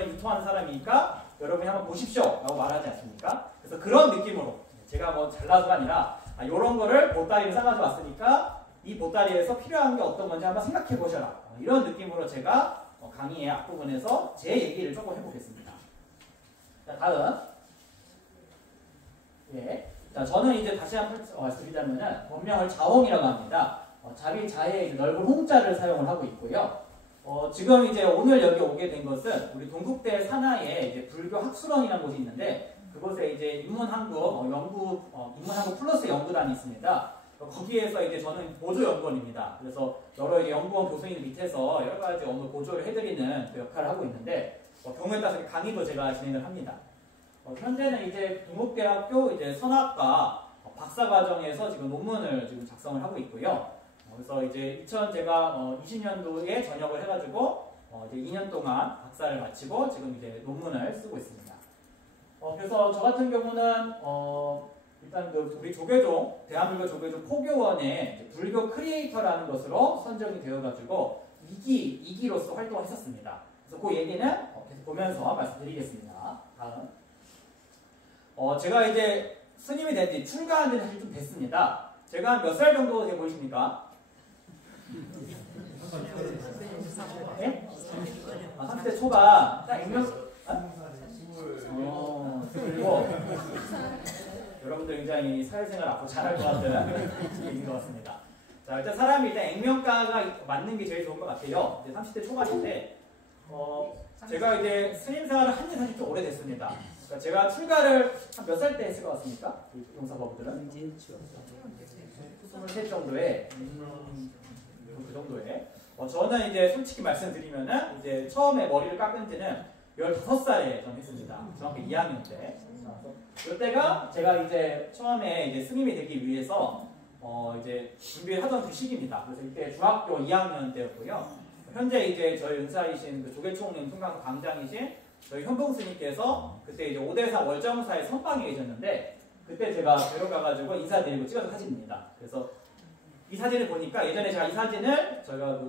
이거는 유통하는 사람이니까 여러분이 한번 보십시오 라고 말하지 않습니까? 그래서 그런 느낌으로 제가 뭐 잘나서가 아니라 이런 거를 보따리를 싸가지고 왔으니까 이 보따리에서 필요한 게 어떤 건지 한번 생각해 보셔라. 이런 느낌으로 제가 강의의 앞부분에서 제 얘기를 조금 해보겠습니다. 자, 다음. 예. 자, 저는 이제 다시 한번 말씀드리자면은 본명을 자홍이라고 합니다. 자비 자의 넓은 홍자를 사용을 하고 있고요. 지금 이제 오늘 여기 오게 된 것은 우리 동국대 산하에 이제 불교 학술원이라는 곳이 있는데 그곳에 이제 인문한국 인문한국 플러스 연구단이 있습니다. 거기에서 이제 저는 보조 연구원입니다. 그래서 여러 이제 연구원 교수님 밑에서 여러 가지 업무 보조를 해드리는 그 역할을 하고 있는데 경우에 따라서 강의도 제가 진행을 합니다. 현재는 이제 동국대학교 이제 선학과 박사과정에서 지금 논문을 지금 작성을 하고 있고요. 그래서 이제 제가 20년도에 전역을 해가지고 이제 2년 동안 박사를 마치고 지금 이제 논문을 쓰고 있습니다. 그래서 저 같은 경우는 일단 우리 조계종 대한불교 조계종 포교원의 불교 크리에이터라는 것으로 선정이 되어가지고 2기로서 활동을 했었습니다. 그래서 그 얘기는 계속 보면서 말씀드리겠습니다. 다음. 제가 이제 스님이 된 지 출가한 지는 사실 좀 됐습니다. 제가 한 몇 살 정도 돼 보이십니까? 네? 30대 초반. 딱 액면. 그리고 여러분들 굉장히 사회생활 앞으로 잘할 것 같은 얘기인 것 같습니다. 자, 일단 사람이 일단 액면가가 맞는 게 제일 좋은 것 같아요. 이제 30대 초반인데, 제가 이제 스님 생활을 한 지 사실 좀 오래됐습니다. 그러니까 제가 출가를 한 몇 살 때 했을 것 같습니까? 용사법들은 23 정도에, 그 정도에. 저는 이제 솔직히 말씀드리면은 이제 처음에 머리를 깎은 지는 15살에 전 했습니다. 중학교 2학년 때. 그때가 제가 이제 처음에 이제 스님이 되기 위해서 이제 준비를 하던 그 시기입니다. 그래서 이때 중학교 2학년 때였고요. 현재 이제 저희 은사이신 그 조계총림 통강 강장이신 저희 현봉 스님께서 그때 이제 오대사 월정사에 선방에 계셨는데 그때 제가 데려가가지고 인사드리고 찍어서 사진입니다. 그래서 이 사진을 보니까 예전에 제가 이 사진을 저희가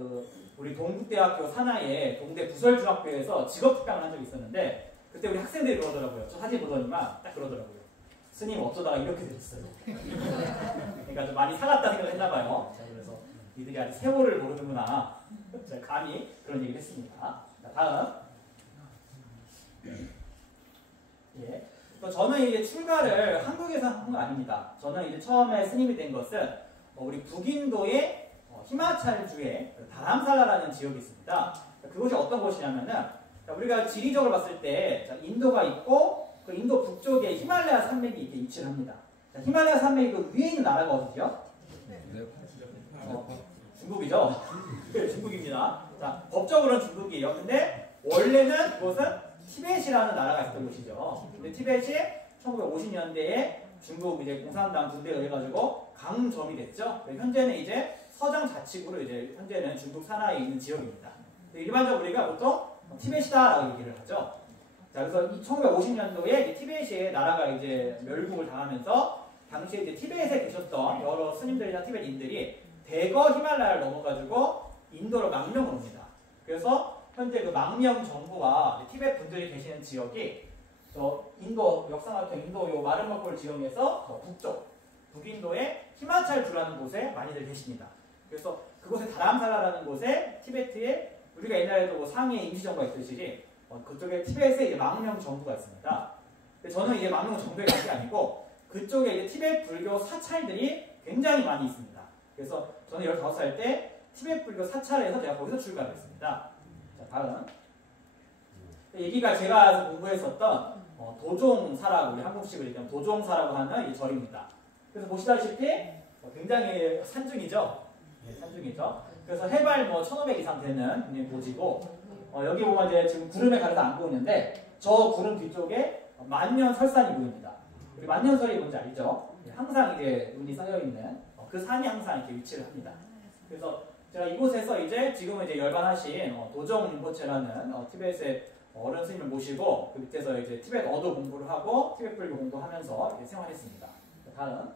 우리 동국대학교 산하의 동대 부설중학교에서 직업특강을 한 적이 있었는데 그때 우리 학생들이 그러더라고요. 저 사진 보더니만 딱 그러더라고요. 스님 어쩌다가 이렇게 되셨어요. 그러니까 좀 많이 사갔다 생각을 했나봐요. 그래서 이들이 아직 세월을 모르는구나. 제가 감히 그런 얘기를 했습니다. 자, 다음. 예. 또 저는 이제 출가를 한국에서 한 거 아닙니다. 저는 이제 처음에 스님이 된 것은 우리 북인도의 히마찰주의 다람살라라는 지역이 있습니다. 그곳이 어떤 곳이냐면은 우리가 지리적으로 봤을 때 인도가 있고 그 인도 북쪽에 히말라야 산맥이 이렇게 위치를 합니다. 히말라야 산맥이 그 위에 있는 나라가 어디죠? 중국이죠. 중국입니다. 자, 법적으로는 중국이에요. 근데 원래는 그곳은 티벳이라는 나라가 있었던 곳이죠. 근데 티벳이 1950년대에 중국 이제 공산당 군대가 돼가지고 강점이 됐죠. 현재는 이제 서장 자치구로 이제 현재는 중국 산하에 있는 지역입니다. 일반적으로 우리가 보통 티벳이다라고 얘기를 하죠. 자, 그래서 1950년도에 티벳의 나라가 이제 멸국을 당하면서 당시에 이제 티벳에 계셨던 여러 스님들이나 티벳인들이 대거 히말라야를 넘어가지고 인도로 망명을 옵니다. 그래서 현재 그 망명 정부와 티벳 분들이 계시는 지역이 인도 역삼각형 인도 요 마른머골 지형에서 북쪽 북인도의 히마찰주라는 곳에 많이들 계십니다. 그래서 그곳에 다람살라라는 곳에 티베트에 우리가 옛날에도 뭐 상해에 임시정부가 있듯이 그쪽에 티벳에 이제 망명 정부가 있습니다. 근데 저는 이제 망명 정부에 간 게 아니고 그쪽에 이제 티벳 불교 사찰들이 굉장히 많이 있습니다. 그래서 저는 15살 때 티벳 불교 사찰에서 제가 거기서 출가를 했습니다. 자, 다음. 여기가 제가 공부했었던 도종사라고 우리 한국식으로 얘기하면 도종사라고 하는 이 절입니다. 그래서 보시다시피 굉장히 산중이죠. 네, 산중이죠. 그래서 해발 1500 이상 되는 굉장히 고지고 여기 보면 이제 지금 구름에 가려서 안 보이는데 저 구름 뒤쪽에 만년설산이 보입니다. 우리 만년설이 뭔지 알죠? 항상 이제 눈이 쌓여 있는 그 산이 항상 이렇게 위치를 합니다. 그래서 제가 이곳에서 이제 지금은 이제 열반하신 도종 림포체라는 티벳의 어른 스님을 모시고 그 밑에서 이제 티벳 어도 공부를 하고 티벳 불교 공부하면서 이렇게 생활했습니다. 다음.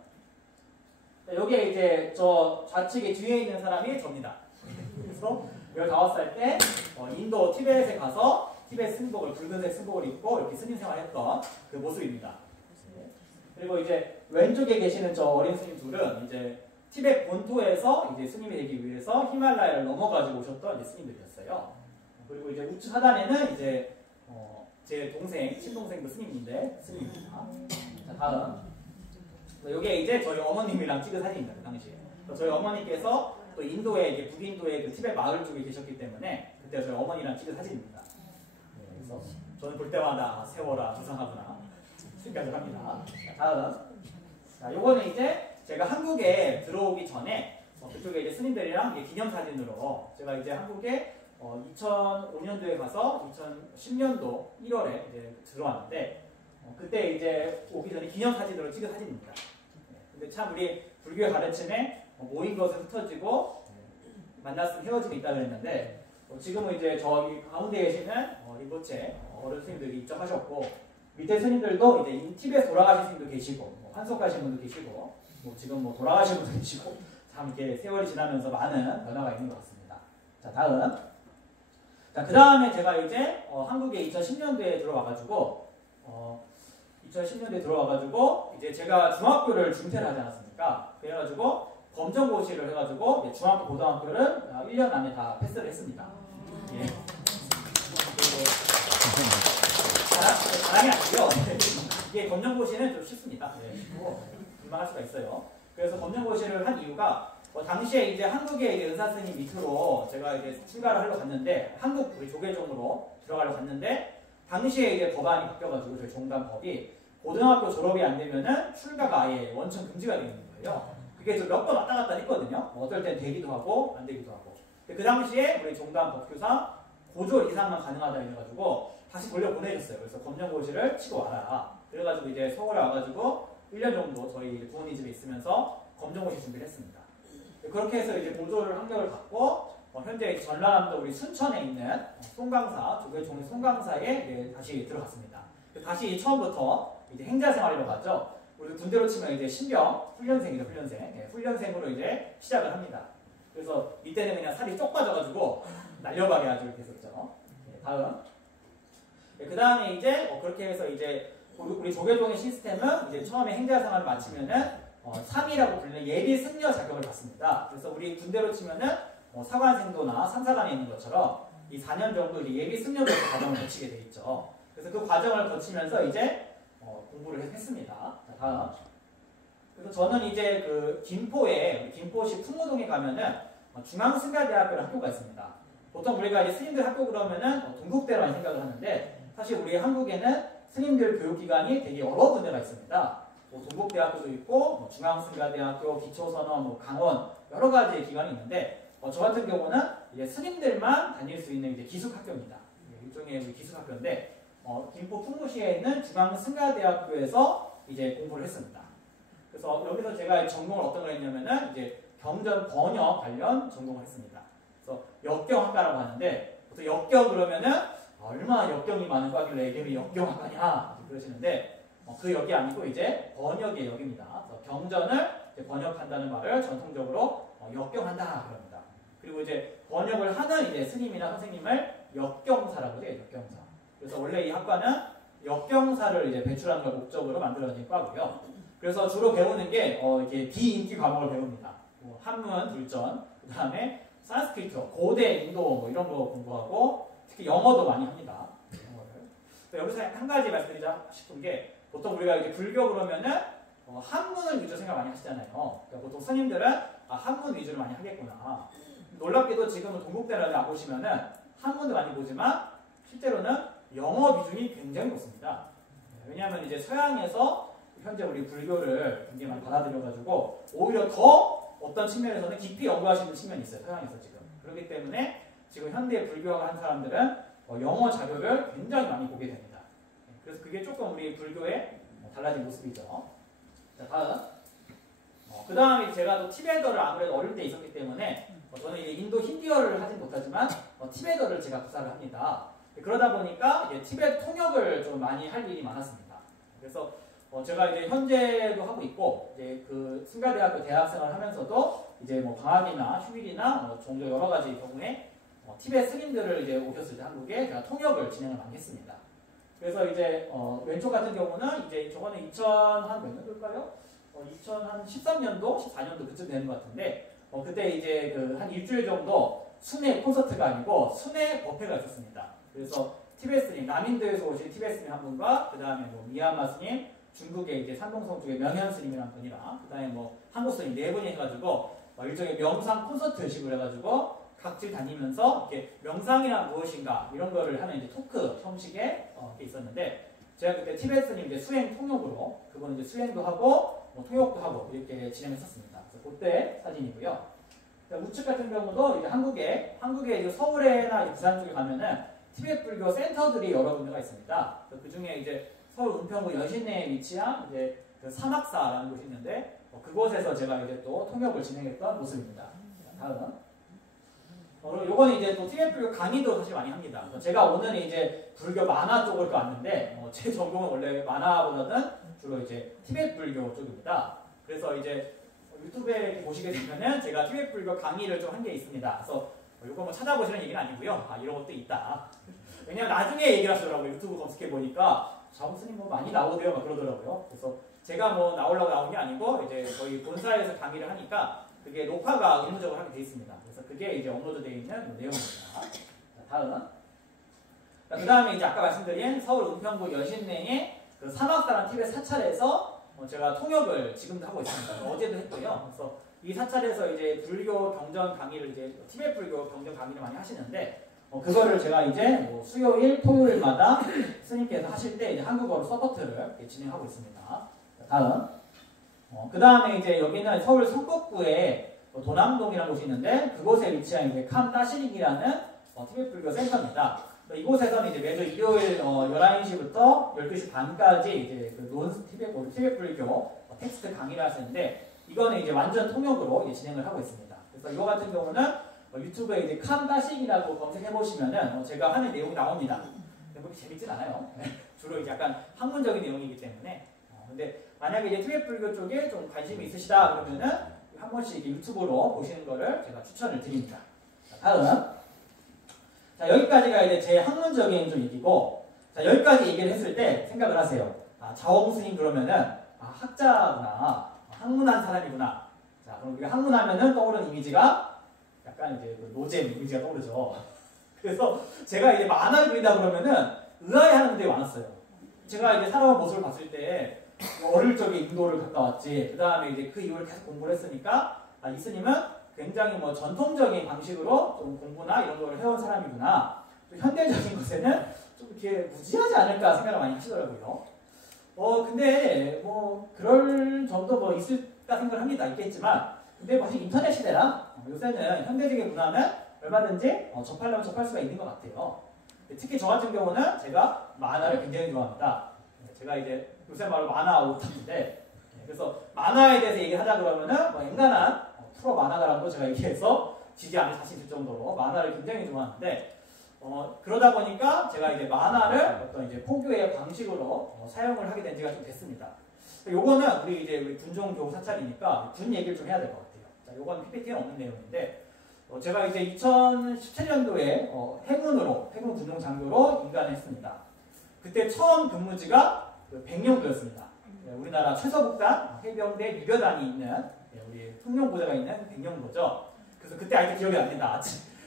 여기에 이제 저 좌측에 뒤에 있는 사람이 저입니다. 그래서 15살 때 인도 티벳에 가서 티베트 승복을 붉은색 승복을 입고 이렇게 스님 생활했던 그 모습입니다. 그리고 이제 왼쪽에 계시는 저 어린 스님 둘은 이제 티베트 본토에서 이제 스님이 되기 위해서 히말라야를 넘어가지고 오셨던 이제 스님들이었어요. 그리고 이제 우측 하단에는 이제 제 동생, 친동생도 스님인데 스님입니다. 자, 다음. 이게 이제 저희 어머님이랑 찍은 사진입니다. 그 당시에. 저희 어머니께서 또 인도에 이제 북인도의 그 티베트 마을 쪽에 계셨기 때문에 그때 저희 어머니랑 찍은 사진입니다. 그래서 저는 볼 때마다 세워라 조상하구나 생각을 합니다. 자, 다음. 자, 요거는 이제 제가 한국에 들어오기 전에 그쪽에 이제 스님들이랑 이제 기념사진으로 제가 이제 한국에 2005년도에 가서 2010년도 1월에 이제 들어왔는데 그때 이제 오기 전에 기념사진으로 찍은 사진입니다. 근데 참 우리 불교의 가르침에 모인 것은 흩어지고 만났으면 헤어짐이 있다 그랬는데 지금은 이제 저기 가운데 계시는 림보체 어른 스님들이 입장하셨고 밑에 스님들도 이제 티베트 돌아가신 스님도 계시고 환속 가신 분도 계시고 지금 돌아가신 분도 계시고 참 이렇게 세월이 지나면서 많은 변화가 있는 것 같습니다. 자, 다음. 자, 그 다음에 제가 이제 한국에 2010년도에 들어와가지고 이제 제가 중학교를 중퇴를 하지 않았습니까? 그래가지고 검정고시를 해가지고 중학교 고등학교를 1년 안에 다 패스를 했습니다. 예. 자랑이 아니고요. 이게 검정고시는 좀 쉽습니다. 네, 쉽고 금방 할 수가 있어요. 그래서 검정고시를 한 이유가 당시에 이제 한국의 이제 은사스님 밑으로 제가 이제 출가를 하러 갔는데 한국 우리 조계종으로 들어가려고 갔는데 당시에 이제 법안이 바뀌어가지고 저희 종단법이 고등학교 졸업이 안 되면은 출가가 아예 원천 금지가 되는 거예요. 그게 몇 번 왔다 갔다 했거든요. 어떨 땐 되기도 하고 안 되기도 하고. 그 당시에 우리 종단 법규상 고졸 이상만 가능하다 해가지고 다시 돌려보내줬어요. 그래서 검정고시를 치고 와라. 그래가지고 이제 서울에 와가지고 1년 정도 저희 부모님 집에 있으면서 검정고시 준비를 했습니다. 그렇게 해서 이제 고졸 학력을 받고 현재 전라남도 우리 순천에 있는 송강사, 조계종의 송강사에 다시 들어갔습니다. 다시 처음부터 이제 행자생활이라고 하죠. 우리 군대로 치면 이제 신병 훈련생이죠, 훈련생. 네, 훈련생으로 이제 시작을 합니다. 그래서 이때는 그냥 살이 쪽 빠져가지고 날려가게 아주 이렇게 했었죠. 네, 다음. 네, 그 다음에 이제 그렇게 해서 이제 우리 조계종의 시스템은 이제 처음에 행자생활을 마치면은 3이라고 불리는 예비 승려 자격을 받습니다. 그래서 우리 군대로 치면은 사관생도나 삼사관에 있는 것처럼 이 4년 정도 이제 예비 승려 과정을 거치게 돼 있죠. 그래서 그 과정을 거치면서 이제 공부를 했습니다. 자, 다음. 그래서 저는 이제 그 김포에 김포시 풍무동에 가면은 중앙승가대학교라는 학교가 있습니다. 보통 우리가 이제 스님들 학교 그러면은 동국대라는 생각을 하는데 사실 우리 한국에는 스님들 교육기관이 되게 여러 군데가 있습니다. 동국대학교도 있고 중앙승가대학교, 기초선언, 강원 여러 가지 기관이 있는데 저 같은 경우는 이제 스님들만 다닐 수 있는 이제 기숙학교입니다. 일종의 우리 기숙학교인데 김포 풍무시에 있는 중앙승가대학교에서 이제 공부를 했습니다. 그래서 여기서 제가 전공을 어떤 걸 했냐면은 이제 경전 번역 관련 전공을 했습니다. 그래서 역경학과라고 하는데 보통 역경 그러면은 얼마나 역경이 많은 과길래 이름이 역경학과냐 그러시는데 그 역이 아니고 이제 번역의 역입니다. 그래서 경전을 이제 번역한다는 말을 전통적으로 역경한다 그럽니다. 그리고 이제 번역을 하는 이제 스님이나 선생님을 역경사라고 해요. 역경사. 그래서 원래 이 학과는 역경사를 이제 배출하는 걸 목적으로 만들어진 과고요. 그래서 주로 배우는 게 이렇게 비인기 과목을 배웁니다. 한문, 불전, 그 다음에 산스크리트, 고대 인도 이런 거 공부하고 특히 영어도 많이 합니다. 영어를. 여기서 한 가지 말씀드리자 싶은 게 보통 우리가 이제 불교 그러면은 한문을 위주로 생각 많이 하시잖아요. 그러니까 보통 스님들은 한문 위주로 많이 하겠구나. 놀랍게도 지금은 동국대를 안 보시면은 한문도 많이 보지만 실제로는 영어 비중이 굉장히 높습니다. 왜냐하면 이제 서양에서 현재 우리 불교를 굉장히 많이 받아들여가지고 오히려 더 어떤 측면에서는 깊이 연구하시는 측면이 있어요. 서양에서 지금. 그렇기 때문에 지금 현대 불교학을 한 사람들은 영어 자료를 굉장히 많이 보게 됩니다. 그래서 그게 조금 우리 불교의 달라진 모습이죠. 자, 다음. 그 다음에 제가 또 티베트어를 아무래도 어릴 때 있었기 때문에 저는 이제 인도 힌디어를 하진 못하지만 티베트어를 제가 구사를 합니다. 그러다 보니까 이제 티베트 통역을 좀 많이 할 일이 많았습니다. 그래서 제가 이제 현재도 하고 있고 이제 그 승가대학교 대학생활을 하면서도 이제 뭐 방학이나 휴일이나 종종 여러 가지 경우에 티베트 스님들을 이제 오셨을 때 한국에 제가 통역을 진행을 많이 했습니다. 그래서 이제 왼쪽 같은 경우는 이제 저거는 2000한 몇 년도일까요? 2013년도, 14년도 그쯤 되는 것 같은데 그때 이제 그 한 일주일 정도 순회 콘서트가 아니고 순회 법회가 있었습니다. 그래서 티베트 스님, 남인도에서 오신 티베트 스님 한 분과 그 다음에 뭐 미얀마 스님, 중국의 이제 산동성 쪽의 명현 스님이라는 분이랑 그 다음에 뭐 한국 스님 네 분이 해가지고 일종의 명상 콘서트식으로 해가지고 각지 다니면서 이렇게 명상이란 무엇인가 이런 거를 하는 이제 토크 형식의 이렇게 있었는데 제가 그때 티베트 스님 이제 수행 통역으로 그분은 이제 수행도 하고 뭐 통역도 하고 이렇게 진행했었습니다. 그래서 그때 사진이고요. 우측 같은 경우도 이제 한국에 이제 서울에나 부산 쪽에 가면은 티베트 불교 센터들이 여러 군데가 있습니다. 그 중에 이제 서울 은평구 여신내에 위치한 이제 그 사막사라는 곳이 있는데 그곳에서 제가 이제 또 통역을 진행했던 모습입니다. 다음. 요거는 이제 또 티베트 불교 강의도 사실 많이 합니다. 제가 오늘 이제 불교 만화 쪽을 왔는데 제 전공은 원래 만화보다는 주로 이제 티베트 불교 쪽입니다. 그래서 이제 유튜브에 보시게 되면은 제가 티베트 불교 강의를 좀 한 게 있습니다. 그래서 이거 뭐 찾아보시는 얘기는 아니고요. 이런 것도 있다. 왜냐면 나중에 얘기를 하시더라고요. 유튜브 검색해 보니까 자부스님 뭐 많이 나오대요 막 그러더라고요. 그래서 제가 뭐 나오려고 나온 게 아니고 이제 저희 본사에서 강의를 하니까 그게 녹화가 의무적으로 하게 돼 있습니다. 그래서 그게 이제 업로드되어 있는 내용입니다. 다음. 그 다음에 이제 아까 말씀드린 서울 은평구 여신내의 그 사막사랑 티베트 사찰에서 제가 통역을 지금도 하고 있습니다. 어제도 했고요. 그래서 이 사찰에서 이제 불교 경전 강의를 이제 티베트 불교 경전 강의를 많이 하시는데 그거를 제가 이제 뭐 수요일, 토요일마다 스님께서 하실 때 이제 한국어로 서포트를 진행하고 있습니다. 다음. 그 다음에 이제 여기는 서울 성북구에 도남동이라는 곳이 있는데 그곳에 위치한 이제 캄따시릭이라는 티베트 불교 센터입니다. 이곳에서는 이제 매주 일요일 11시부터 12시 반까지 이제 그 티베트 불교 텍스트 강의를 하시는데 이거는 이제 완전 통역으로 진행을 하고 있습니다. 그래서 이거 같은 경우는 유튜브에 이제 캄따식이라고 검색해 보시면은 제가 하는 내용이 나옵니다. 근데 그렇게 재밌진 않아요. 주로 이제 약간 학문적인 내용이기 때문에. 근데 만약에 이제 티베트 불교 쪽에 좀 관심이 있으시다 그러면은 한 번씩 유튜브로 보시는 거를 제가 추천을 드립니다. 다음. 자, 여기까지가 이제 제 학문적인 좀 얘기고, 자, 여기까지 얘기를 했을 때 생각을 하세요. 자원 스님 그러면은, 학자구나, 학문한 사람이구나. 자, 그럼 우리가 학문하면은 떠오르는 이미지가 약간 이제 그 노잼 이미지가 떠오르죠. 그래서 제가 이제 만화를 그린다 그러면은 의아해하는 분들이 많았어요. 제가 이제 살아온 모습을 봤을 때, 어릴 적에 인도를 갔다 왔지, 그 다음에 이제 그 이후를 계속 공부를 했으니까, 이 스님은 굉장히 뭐 전통적인 방식으로 좀 공부나 이런 거를 해온 사람이구나. 또 현대적인 것에는 좀 이렇게 무지하지 않을까 생각을 많이 하시더라고요. 근데 뭐 그럴 점도 뭐 있을까 생각을 합니다. 있겠지만, 근데 사실 인터넷 시대라 요새는 현대적인 문화는 얼마든지 접하려면 접할 수가 있는 것 같아요. 특히 저 같은 경우는 제가 만화를 굉장히 좋아합니다. 제가 이제 요새 말로 만화 오타인데, 그래서 만화에 대해서 얘기하자 그러면은 뭐 엔간한 프로 만화가랑도 제가 얘기해서 지지 않을 자신 있을 정도로 만화를 굉장히 좋아하는데 그러다 보니까 제가 이제 만화를 어떤 이제 포교의 방식으로 사용을 하게 된 지가 좀 됐습니다. 요거는 우리 군종교 사찰이니까 군 얘기를 좀 해야 될 것 같아요. 자, 요건 PPT에 없는 내용인데 제가 이제 2017년도에 해군 군용 장교로 임관을 했습니다. 그때 처음 근무지가 백령도였습니다. 우리나라 최서북단 해병대 유교단이 있는 우리 훈련부대가 있는 백령도죠. 그래서 그때 아직도 기억이 안 난다.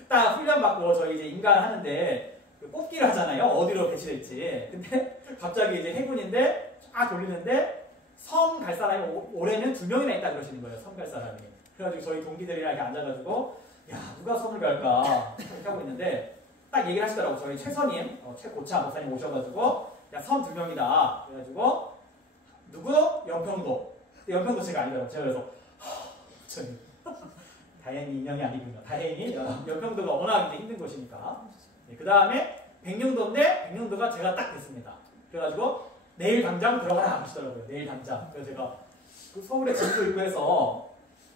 딱 훈련 받고 저희 이제 임관을 하는데 뽑기를 하잖아요. 어디로 배치될지. 근데 갑자기 이제 해군인데 쫙 돌리는데 섬 갈 사람이 올해는 2명이나 있다 그러시는 거예요. 섬 갈 사람이. 그래가지고 저희 동기들이랑 이렇게 앉아가지고 야 누가 섬을 갈까 이렇게 하고 있는데 딱 얘기를 하시더라고. 저희 최선임 최고차 목사님 오셔가지고 야 섬 2명이다. 그래가지고 누구? 연평도. 연평도 제가 아니더라고요. 제가 그래서 다행히 인연이 아니군요. 다행히 연평도가 워낙 힘든 곳이니까. 그 다음에 백령도인데 백령도가 제가 딱 됐습니다. 그래가지고 내일 당장 들어가라 하시더라고요. 내일 당장. 그래서 제가 그 서울에 짐도 있고 해서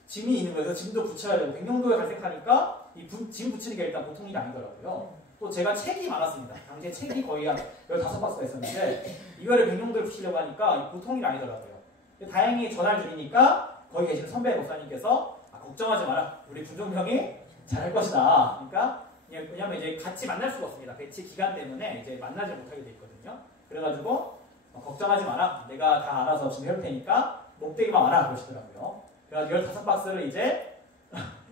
짐이 있는 거예요. 그래서 짐도 붙여야 되고 백령도에 갈 생각하니까 이 짐 붙이는 게 일단 보통 일이 아니더라고요. 또 제가 책이 많았습니다. 당시에 책이 거의 한 15박스가 있었는데 이거를 백령도에 붙이려고 하니까 보통 일이 아니더라고요. 다행히 전화를 드리니까 거기 계신 선배 목사님께서 걱정하지 마라. 우리 군종병이 잘할 것이다. 그러니까 왜냐면 이제 같이 만날 수가 없습니다. 배치 기간 때문에 이제 만나지 못하게 돼 있거든요. 그래가지고 걱정하지 마라. 내가 다 알아서 준비할 테니까 목대기만 와라 그러시더라고요. 그래가지고 15박스를 이제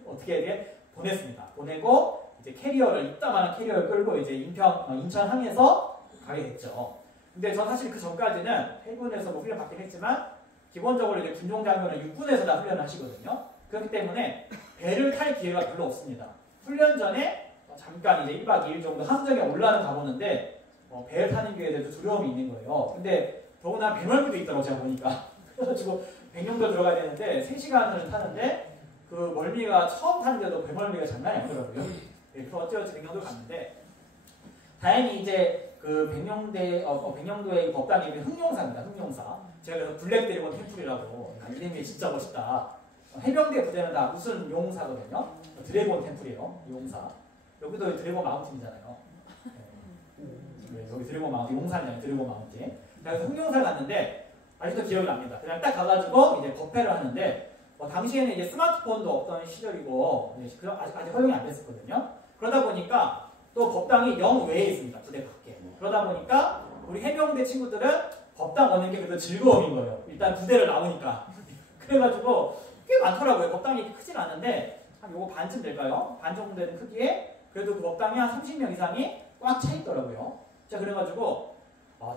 어떻게 이게 보냈습니다. 보내고 이제 캐리어를 이따만한 캐리어를 끌고 이제 인천항에서 가게 됐죠. 근데 저 사실 그 전까지는 해군에서 뭐 훈련 받긴 했지만 기본적으로 이제 군종장교는 육군에서 다 훈련을 하시거든요. 그렇기 때문에 배를 탈 기회가 별로 없습니다. 훈련 전에 잠깐 이제 1박 2일 정도 함정에 올라는 가보는데 배를 타는 기회에 대해서 두려움이 있는 거예요. 근데 더구나 배멀미도 있더라고 제가 보니까. 그래가지고 백령도 들어가야 되는데 3시간을 타는데 그 멀미가 처음 타는데도 배멀미가 장난이 아니더라고요. 그래서 어찌어찌 백령도 갔는데 다행히 이제 그 백령도의 법당 이름이 흥용사입니다. 흥용사. 제가 그래서 블랙 드래곤 템플이라고 이름이 진짜 멋있다. 해병대 부대는 다 무슨 용사거든요. 드래곤 템플이에요. 용사. 여기도 드래곤 마운틴이잖아요. 네, 여기 드래곤 마운틴, 용사잖아요. 드래곤 마운틴. 그래서 흥용사 갔는데 아직도 기억이 납니다. 그냥 딱 가가지고 이제 법회를 하는데 당시에는 이제 스마트폰도 없던 시절이고 아직 허용이 안 됐었거든요. 그러다 보니까 또 법당이 영 외에 있습니다. 부대 밖에. 그러다 보니까 우리 해병대 친구들은 법당 오는 게 그래도 즐거움인 거예요. 일단 부대를 나오니까. 그래가지고 꽤 많더라고요. 법당이 크진 않은데 한 요거 반쯤 될까요? 반 정도 되는 크기에 그래도 그 법당이 한 30명 이상이 꽉 차 있더라고요. 자 그래가지고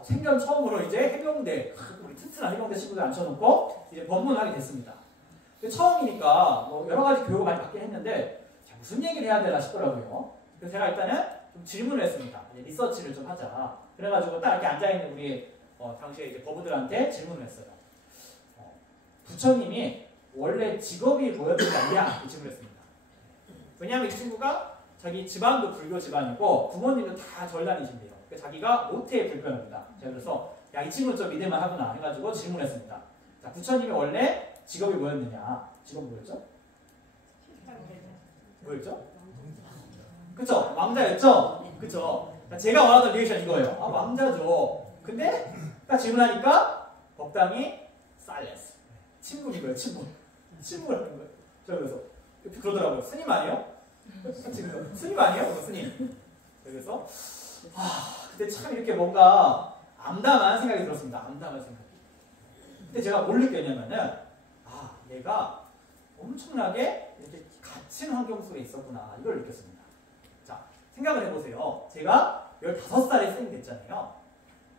생전 처음으로 이제 해병대 우리 튼튼한 해병대 친구들 앉혀놓고 이제 법문을 하게 됐습니다. 근데 처음이니까 뭐 여러 가지 교육을 많이 받긴 했는데 무슨 얘기를 해야 되나 싶더라고요. 그래서 제가 일단은 좀 질문을 했습니다. 이제 리서치를 좀 하자. 그래가지고 딱 이렇게 앉아있는 우리 당시에 이제 거부들한테 질문을 했어요. 부처님이 원래 직업이 뭐였는지 아냐? 이렇게 질문을 했습니다. 왜냐하면 이 친구가 자기 집안도 불교 집안이고 부모님도 다 절단이신데요. 그러니까 자기가 모태에 불편합니다. 제가 그래서 야, 이 친구는 좀 믿을만 하구나 해가지고 질문했습니다. 자, 부처님이 원래 직업이 뭐였느냐? 직업이 뭐였죠? 뭐였죠? 그쵸? 왕자였죠? 그쵸? 제가 원하던 리액션 이거예요. 왕자죠. 근데 딱 질문하니까 법당이 사일런스. 침묵인 거예요. 침묵을 하는 거예요. 저 그래서 그러더라고요. 스님 아니에요? 스님 아니에요? 스님. 그래서 그때 참 이렇게 뭔가 암담한 생각이 들었습니다. 암담한 생각이. 근데 제가 뭘 느꼈냐면은 얘가 엄청나게 이렇게 갇힌 환경 속에 있었구나 이걸 느꼈습니다. 자 생각을 해보세요. 제가 15살에 스님 됐잖아요.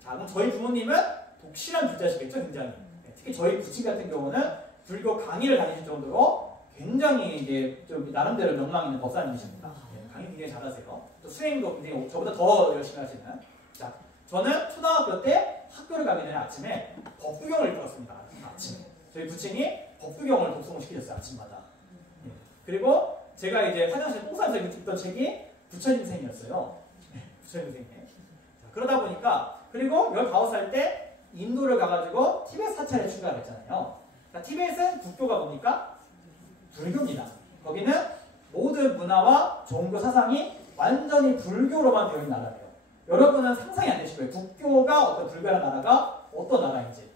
자 그럼 저희 부모님은 독실한 불자시겠죠 굉장히. 특히 저희 부친 같은 경우는 불교 강의를 다니실 정도로 굉장히 이제 좀 나름대로 명망 있는 법사님이십니다. 강의 굉장히 잘하세요. 또 수행도 굉장히 저보다 더 열심히 하시는. 자, 저는 초등학교 때 학교를 가기 전에 아침에 법구경을 읽었습니다. 아침에. 저희 부친이 법구경을 독송을 시키셨어요. 아침마다. 그리고 제가 이제 화장실 똥 싸면서 읽던 책이 부처님 생이었어요. 부처님 생. 그러다 보니까 그리고 15살 때 인도를 가가지고 티벳 사찰에 출가를 했잖아요. 그러니까 티벳은 국교가 뭡니까? 불교입니다. 거기는 모든 문화와 종교 사상이 완전히 불교로만 되어 있는 나라예요. 여러분은 상상이 안 되실 거예요. 국교가 어떤 불교라는 나라가 어떤 나라인지.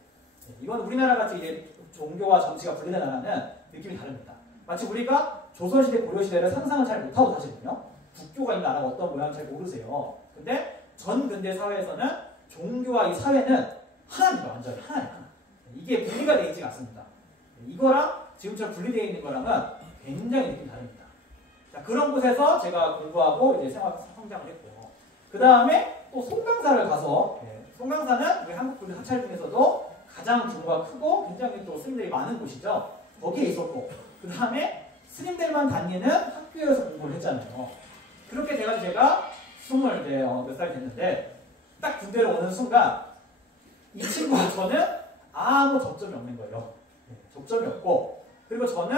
이건 우리나라 같이 이제 종교와 정치가 분리된 나라는 느낌이 다릅니다. 마치 우리가 조선시대, 고려시대를 상상을 잘 못하고 사시거든요. 국교가 있는 나라가 어떤 모양인지 잘 모르세요. 근데 전 근대 사회에서는 종교와 이 사회는 하나입니다. 완전히 하나예요. 하나. 이게 분리가 되어 있지 않습니다. 이거랑 지금처럼 분리되어 있는 거랑은 굉장히 느낌이 다릅니다. 자, 그런 곳에서 제가 공부하고 이제 성장을 했고, 그 다음에 또 송강사를 가서, 송강사는 우리 한국 불교 사찰 중에서도 가장 규모가 크고 굉장히 또 스님들이 많은 곳이죠. 거기에 있었고, 그 다음에 스님들만 다니는 학교에서 공부를 했잖아요. 그렇게 돼가지고 제가 20몇 살 됐는데 딱 군대로 오는 순간 이 친구와 저는 아무 접점이 없는 거예요. 접점이 없고, 그리고 저는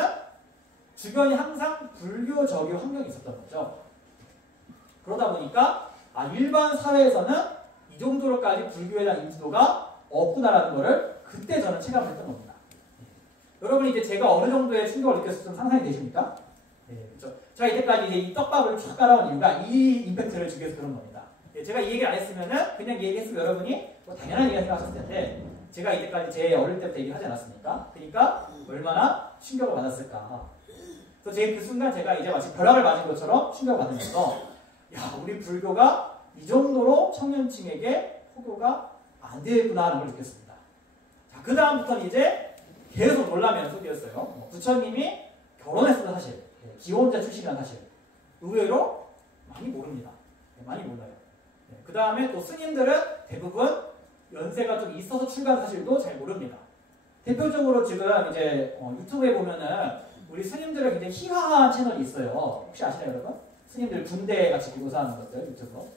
주변이 항상 불교적인 환경이 있었던 거죠. 그러다 보니까 일반 사회에서는 이 정도로까지 불교에 대한 인지도가 없구나라는 거를 그때 저는 체감을 했던 겁니다. 여러분이 이제 제가 어느 정도의 충격을 느꼈을지 좀 상상이 되십니까? 그렇죠. 제가 이때까지 이제 이 떡밥을 쭉 깔아온 이유가 이 임팩트를 주기 위해서 그런 겁니다. 제가 이 얘기를 안 했으면은 그냥 이 얘기했으면 여러분이 뭐 당연한 얘기가 생각하셨을 텐데 제가 이때까지 제 어릴 때부터 얘기하지 않았습니까? 그러니까 얼마나 충격을 받았을까. 그래서 그 순간 제가 이제 마치 벼락을 맞은 것처럼 충격을 받으면서 야, 우리 불교가 이 정도로 청년층에게 포교가 안 되겠구나 하는 걸 느꼈습니다. 자, 그 다음부터는 이제 계속 놀라면서 뛰었어요. 부처님이 결혼했어도 사실, 기혼자 출신이라는 사실 의외로 많이 모릅니다. 많이 몰라요. 그 다음에 또 스님들은 대부분 연세가 좀 있어서 출가한 사실도 잘 모릅니다. 대표적으로 지금 이제 유튜브에 보면은 우리 스님들의 굉장히 희화한 채널이 있어요. 혹시 아시나요, 여러분? 스님들 군대 같이 묘사하는 것들 유튜브로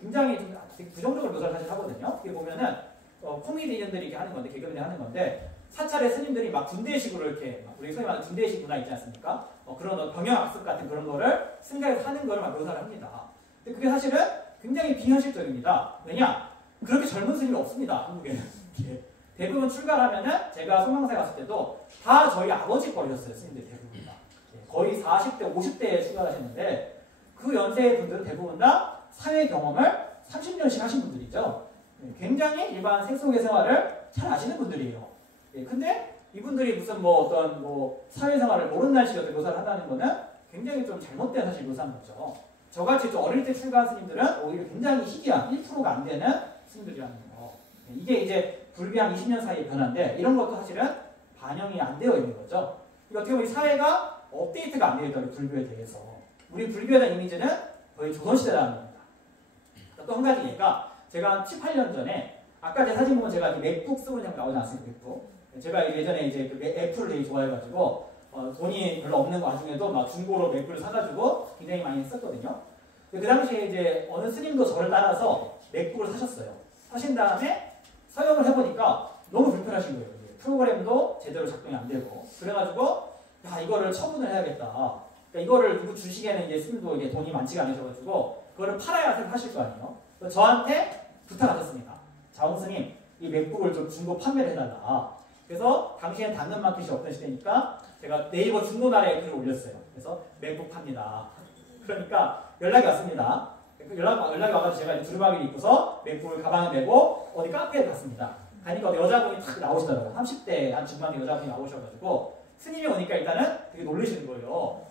굉장히 좀 되게 부정적으로 묘사를 사실 하거든요. 이게 보면은 코미디언들이 이렇게 하는 건데, 개그맨이 하는 건데, 사찰의 스님들이 막 군대식으로 이렇게 우리 소위 말하는 군대식 문화 있지 않습니까? 그런 병영학습 같은 그런 거를 생각해서 하는 거를 막 묘사를 합니다. 근데 그게 사실은 굉장히 비현실적입니다. 왜냐? 그렇게 젊은 스님이 없습니다, 한국에는. 대부분 출가를 하면은 제가 소망사에 갔을 때도 다 저희 아버지 뻘이었어요, 스님들 대부분 다. 거의 40대, 50대에 출가를 하셨는데 그 연세의 분들은 대부분 다 사회 경험을 30년씩 하신 분들이죠. 굉장히 일반 세속의 생활을 잘 아시는 분들이에요. 근데 이분들이 무슨 어떤 사회생활을 모르는 날씨에 묘사를 한다는 거는 굉장히 좀 잘못된 사실 묘사인 거죠. 저같이 좀 어릴 때 출가한 스님들은 오히려 굉장히 희귀한 1%가 안 되는 스님들이라는 거. 이게 이제 불교 한 20년 사이의 변화인데 이런 것도 사실은 반영이 안 되어 있는 거죠. 어떻게 보면 이 사회가 업데이트가 안 되어 있다, 불교에 대해서. 우리 불교에 대한 이미지는 거의 조선시대라는 겁니다. 또 한 가지 얘가 제가 한 7, 8년 전에 아까 제 사진 보면 제가 맥북 쓰고 있는 거 나오지 않습니까? 맥북. 제가 예전에 이제 그 애플을 되게 좋아해가지고 돈이 별로 없는 와중에도 막 중고로 맥북을 사가지고 굉장히 많이 썼거든요. 그 당시에 이제 어느 스님도 저를 따라서 맥북을 사셨어요. 사신 다음에 사용을 해보니까 너무 불편하신 거예요. 프로그램도 제대로 작동이 안 되고. 그래가지고 야, 이거를 처분을 해야겠다. 그러니까 이거를 누구 주시기에는 이제 스님도 이게 돈이 많지가 않으셔가지고 그거를 팔아야 하실 거 아니에요. 저한테 부탁하셨습니다. 자홍 스님, 이 맥북을 좀 중고 판매를 해달라. 그래서 당시엔 당근마켓이 없던 시대니까 제가 네이버 중고나라에 글을 올렸어요. 그래서 맥북 팝니다. 그러니까 연락이 왔습니다. 연락이 와가지고 제가 이제 두루마기를 입고서 맥북을 가방에 메고 어디 카페에 갔습니다. 가니까 여자분이 탁 나오시더라고요. 30대 한 중반의 여자분이 나오셔가지고 스님이 오니까 일단은 되게 놀라시는 거예요.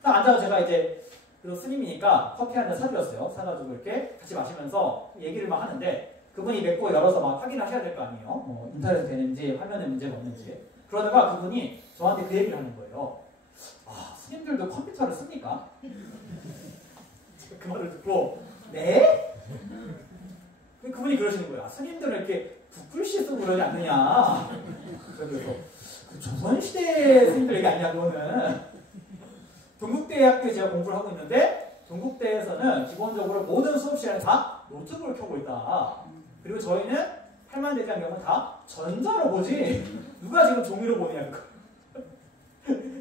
딱 앉아서 제가 이제 그 스님이니까 커피 한 잔 사드렸어요. 사가지고 이렇게 같이 마시면서 얘기를 막 하는데 그분이 맥북을 열어서 막 확인하셔야 될 거 아니에요. 인터넷 되는지 화면에 문제가 없는지. 그러다가 그분이 저한테 그 얘기를 하는 거예요. 아, 스님들도 컴퓨터를 씁니까? 그 말을 듣고 네? 그분이 그러시는 거예요. 아, 스님들은 이렇게 붓글씨 쓰고 그러지 않느냐. 그래서 그 조선시대 스님들 얘기 아니야 그거는. 동국대학교에 제가 공부를 하고 있는데 동국대에서는 기본적으로 모든 수업 시간에 다 노트북을 켜고 있다. 그리고 저희는 할만대장 경우는 다 전자로 보지 누가 지금 종이로 보느냐 그거.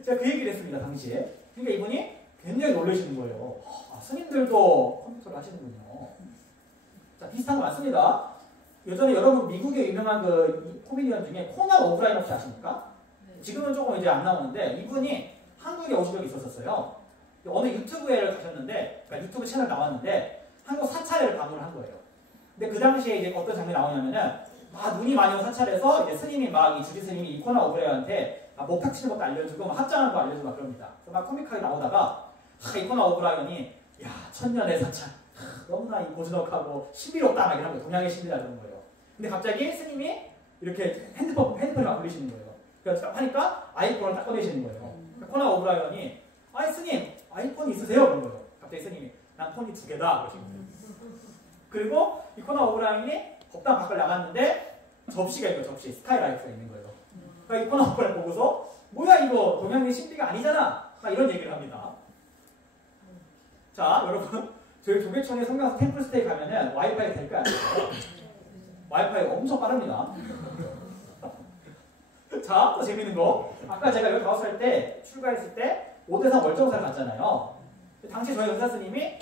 제가 그 얘기를 했습니다 당시에. 그러니까 이분이 굉장히 놀라시는 거예요. 아, 스님들도 컴퓨터를 하시는군요. 자, 비슷한 거 맞습니다. 예전에 여러분 미국의 유명한 그 코미디언 중에 코난 오브라이언 혹시 아십니까? 지금은 조금 이제 안 나오는데 이분이 한국에 오신 적이 있었어요. 어느 유튜브에 가셨는데, 그러니까 유튜브 채널 나왔는데 한국 사찰을 방문을 한 거예요. 근데 그 당시에 이제 어떤 장면이 나오냐면은 눈이 많이 온 사찰에서 이제 스님이 막 이 주지 스님이 이 코난 오브라이언한테 목탁 치는 것도 알려주고 막 합장하는 거 알려주고 막 그럽니다. 그래서 막 코믹하게 나오다가 이 코난 오브라이언이 야 천년의 사찰 너무나 이 고즈넉하고 신비롭다 막 이런 거 동양의 신비다 그런 거예요. 근데 갑자기 스님이 이렇게 핸드폰을 막 돌리시는 거예요. 그래서 하니까 아이폰을 딱 꺼내시는 거예요. 코난 오브라이언이 아이 스님 아이폰 있으세요? 그런 거예요. 갑자기 스님이 난 폰이 2개다 그러시는 거예요. 그리고 이 코난 오브라이언이 법당 밖을 나갔는데 접시가 있고 접시 스카이라이트가 있는 거예요. 그러니까 이 코난 오브라이언 보고서 뭐야 이거 동양의 신비가 아니잖아 막 이런 얘기를 합니다. 자 여러분 저희 조계천의 성경서 템플스테이 가면은 와이파이 될 거 아니에요? 와이파이가 엄청 빠릅니다. 자, 또 재밌는 거. 아까 제가 여기 5살 때 출가했을 때 5대상 월정사를 갔잖아요. 당시 저희 의사 스님이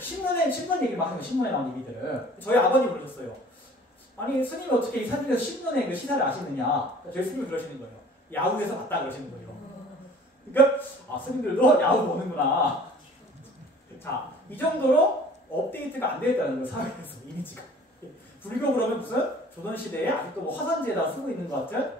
신문 얘기를 막 하는 거예요. 신문에 나온 얘기들을. 저희 아버님 그러셨어요. 아니 스님이 어떻게 이 사진에서 신문의 그 시사를 아시느냐. 저희 스님이 그러시는 거예요. 야후에서 봤다 그러시는 거예요. 그러니까 스님들도 야후 보는구나. 자, 이 정도로 업데이트가 안 되어 있다는 거예요. 사회에서 이미지가. 불교 그러면 무슨 조선시대에 아직도 뭐 화산지에다 쓰고 있는 것 같은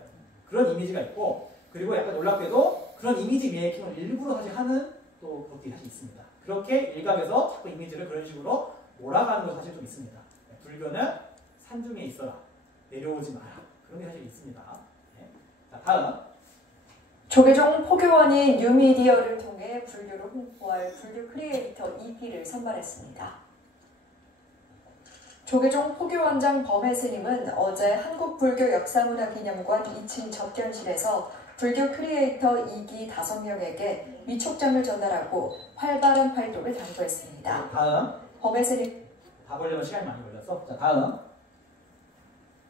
그런 이미지가 있고, 그리고 약간 놀랍게도 그런 이미지 메이킹을 일부러 사실 하는 또 것들이 사실 있습니다. 그렇게 일각에서 자꾸 이미지를 그런 식으로 몰아가는 거 사실 좀 있습니다. 불교는 산중에 있어라. 내려오지 마라. 그런 게 사실 있습니다. 네. 자, 다음. 조계종 포교원이 뉴미디어를 통해 불교를 홍보할 불교 크리에이터 2기를 선발했습니다. 조계종 포교원장 범해 스님은 어제 한국불교역사문화기념관 2층 접견실에서 불교 크리에이터 2기 5명에게 위촉장을 전달하고 활발한 활동을 당부했습니다. 다음. 범해 스님. 다 보려면 시간이 많이 걸렸어. 자, 다음.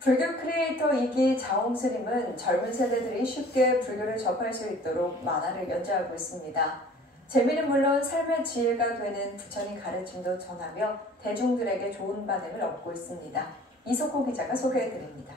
불교 크리에이터 2기 자홍 스님은 젊은 세대들이 쉽게 불교를 접할 수 있도록 만화를 연재하고 있습니다. 재미는 물론 삶의 지혜가 되는 부처님 가르침도 전하며 대중들에게 좋은 반응을 얻고 있습니다. 이석호 기자가 소개해드립니다.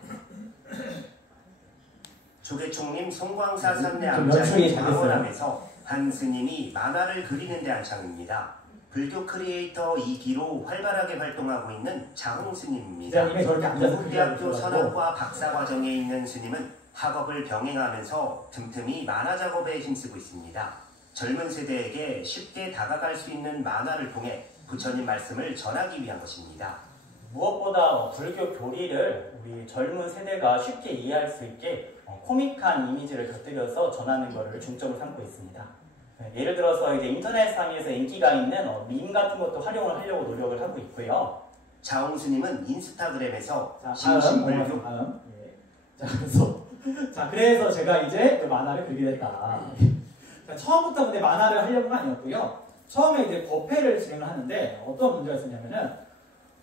조계총림 송광사 삼례 암자의 강원함에서 한 스님이 만화를 그리는 데 한창입니다. 불교 크리에이터 2기로 활발하게 활동하고 있는 자홍 스님입니다. 동국대학교 선학과 박사과정에 있는 스님은 학업을 병행하면서 틈틈이 만화 작업에 힘쓰고 있습니다. 젊은 세대에게 쉽게 다가갈 수 있는 만화를 통해 부처님 말씀을 전하기 위한 것입니다. 무엇보다 불교 교리를 우리 젊은 세대가 쉽게 이해할 수 있게 코믹한 이미지를 곁들여서 전하는 것을 중점으로 삼고 있습니다. 예를 들어서 이제 인터넷상에서 인기가 있는 밈 같은 것도 활용을 하려고 노력을 하고 있고요. 자홍 스님은 인스타그램에서 심심불교. 그래서 제가 이제 그 만화를 그리게 됐다. 처음부터 근데 만화를 하려고는 아니었고요. 처음에 이제 법회를 진행을 하는데 어떤 문제가 있었냐면은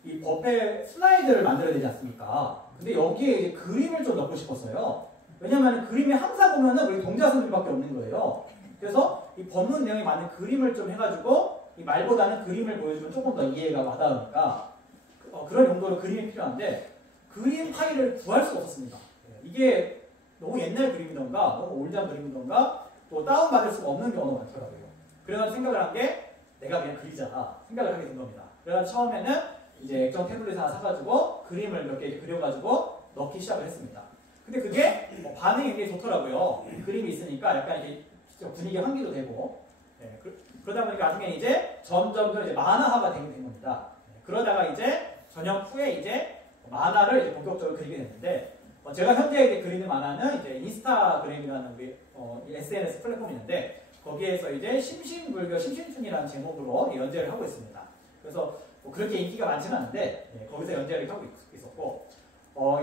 이 법회 슬라이드를 만들어야 되지 않습니까? 근데 여기에 이제 그림을 좀 넣고 싶었어요. 왜냐면 그림이 항상 보면은 우리 동자선들밖에 없는 거예요. 그래서 이 법문 내용에 맞는 그림을 좀 해가지고 이 말보다는 그림을 보여주면 조금 더 이해가 와닿으니까 그런 용도로 그림이 필요한데 그림 파일을 구할 수가 없었습니다. 이게 너무 옛날 그림이던가 너무 올드한 그림이던가 또 다운받을 수가 없는 경우가 많더라고요. 그래서 생각을 한 게 내가 그냥 그리자 생각을 하게 된 겁니다. 그래서 처음에는 이제 액정 태블릿 하나 사가지고 그림을 몇 개 그려가지고 넣기 시작을 했습니다. 근데 그게 반응이 되게 좋더라고요. 그림이 있으니까 약간 이게 분위기 환기도 되고 그러다 보니까 나중에 이제 점점 더 이제 만화화가 되게 된 겁니다. 그러다가 이제 전역 후에 이제 만화를 이제 본격적으로 그리게 됐는데 제가 현재 이제 그리는 만화는 이제 인스타그램이라는 우리 SNS 플랫폼이 있는데 거기에서 이제 심심불교 심심충이라는 제목으로 연재를 하고 있습니다. 그래서 그렇게 인기가 많지는 않은데 거기서 연재를 하고 있었고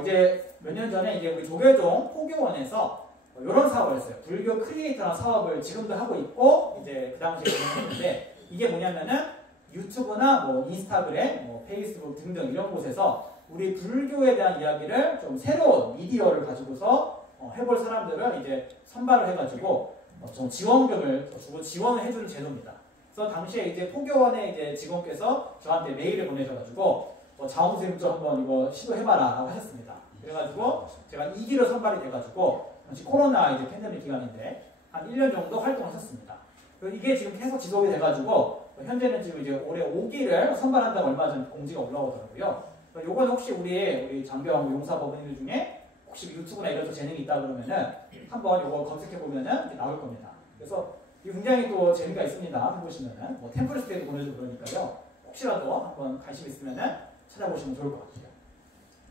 이제 몇 년 전에 이제 우리 조계종 포교원에서 이런 사업을 했어요. 불교 크리에이터라는 사업을 지금도 하고 있고 이제 그 당시에 진행했는데 이게 뭐냐면은 유튜브나 뭐 인스타그램, 뭐 페이스북 등등 이런 곳에서 우리 불교에 대한 이야기를 좀 새로운 미디어를 가지고서 해볼 사람들을 이제 선발을 해가지고 좀 지원금을 주고 지원을 해주는 제도입니다. 그래서 당시에 이제 포교원의 이제 직원께서 저한테 메일을 보내셔가지고 자홍 선생님 좀 한번 이거 시도해봐라라고 하셨습니다. 그래가지고 제가 2기로 선발이 돼가지고 당시 코로나 이제 팬데믹 기간인데 한 1년 정도 활동하셨습니다. 이게 지금 계속 지속이 돼가지고 현재는 지금 이제 올해 5기를 선발한다고 얼마 전 공지가 올라오더라고요. 요건 혹시 우리 장병 용사법원들 중에 혹시 유튜브나 이런 쪽 재능이 있다 그러면은 한번 요거 검색해보면은 나올 겁니다. 그래서 이게 굉장히 또 재미가 있습니다. 해보시면은 뭐 템플릿 때도 보내주고 그러니까요. 혹시라도 한번 관심 있으면은 찾아보시면 좋을 것 같아요.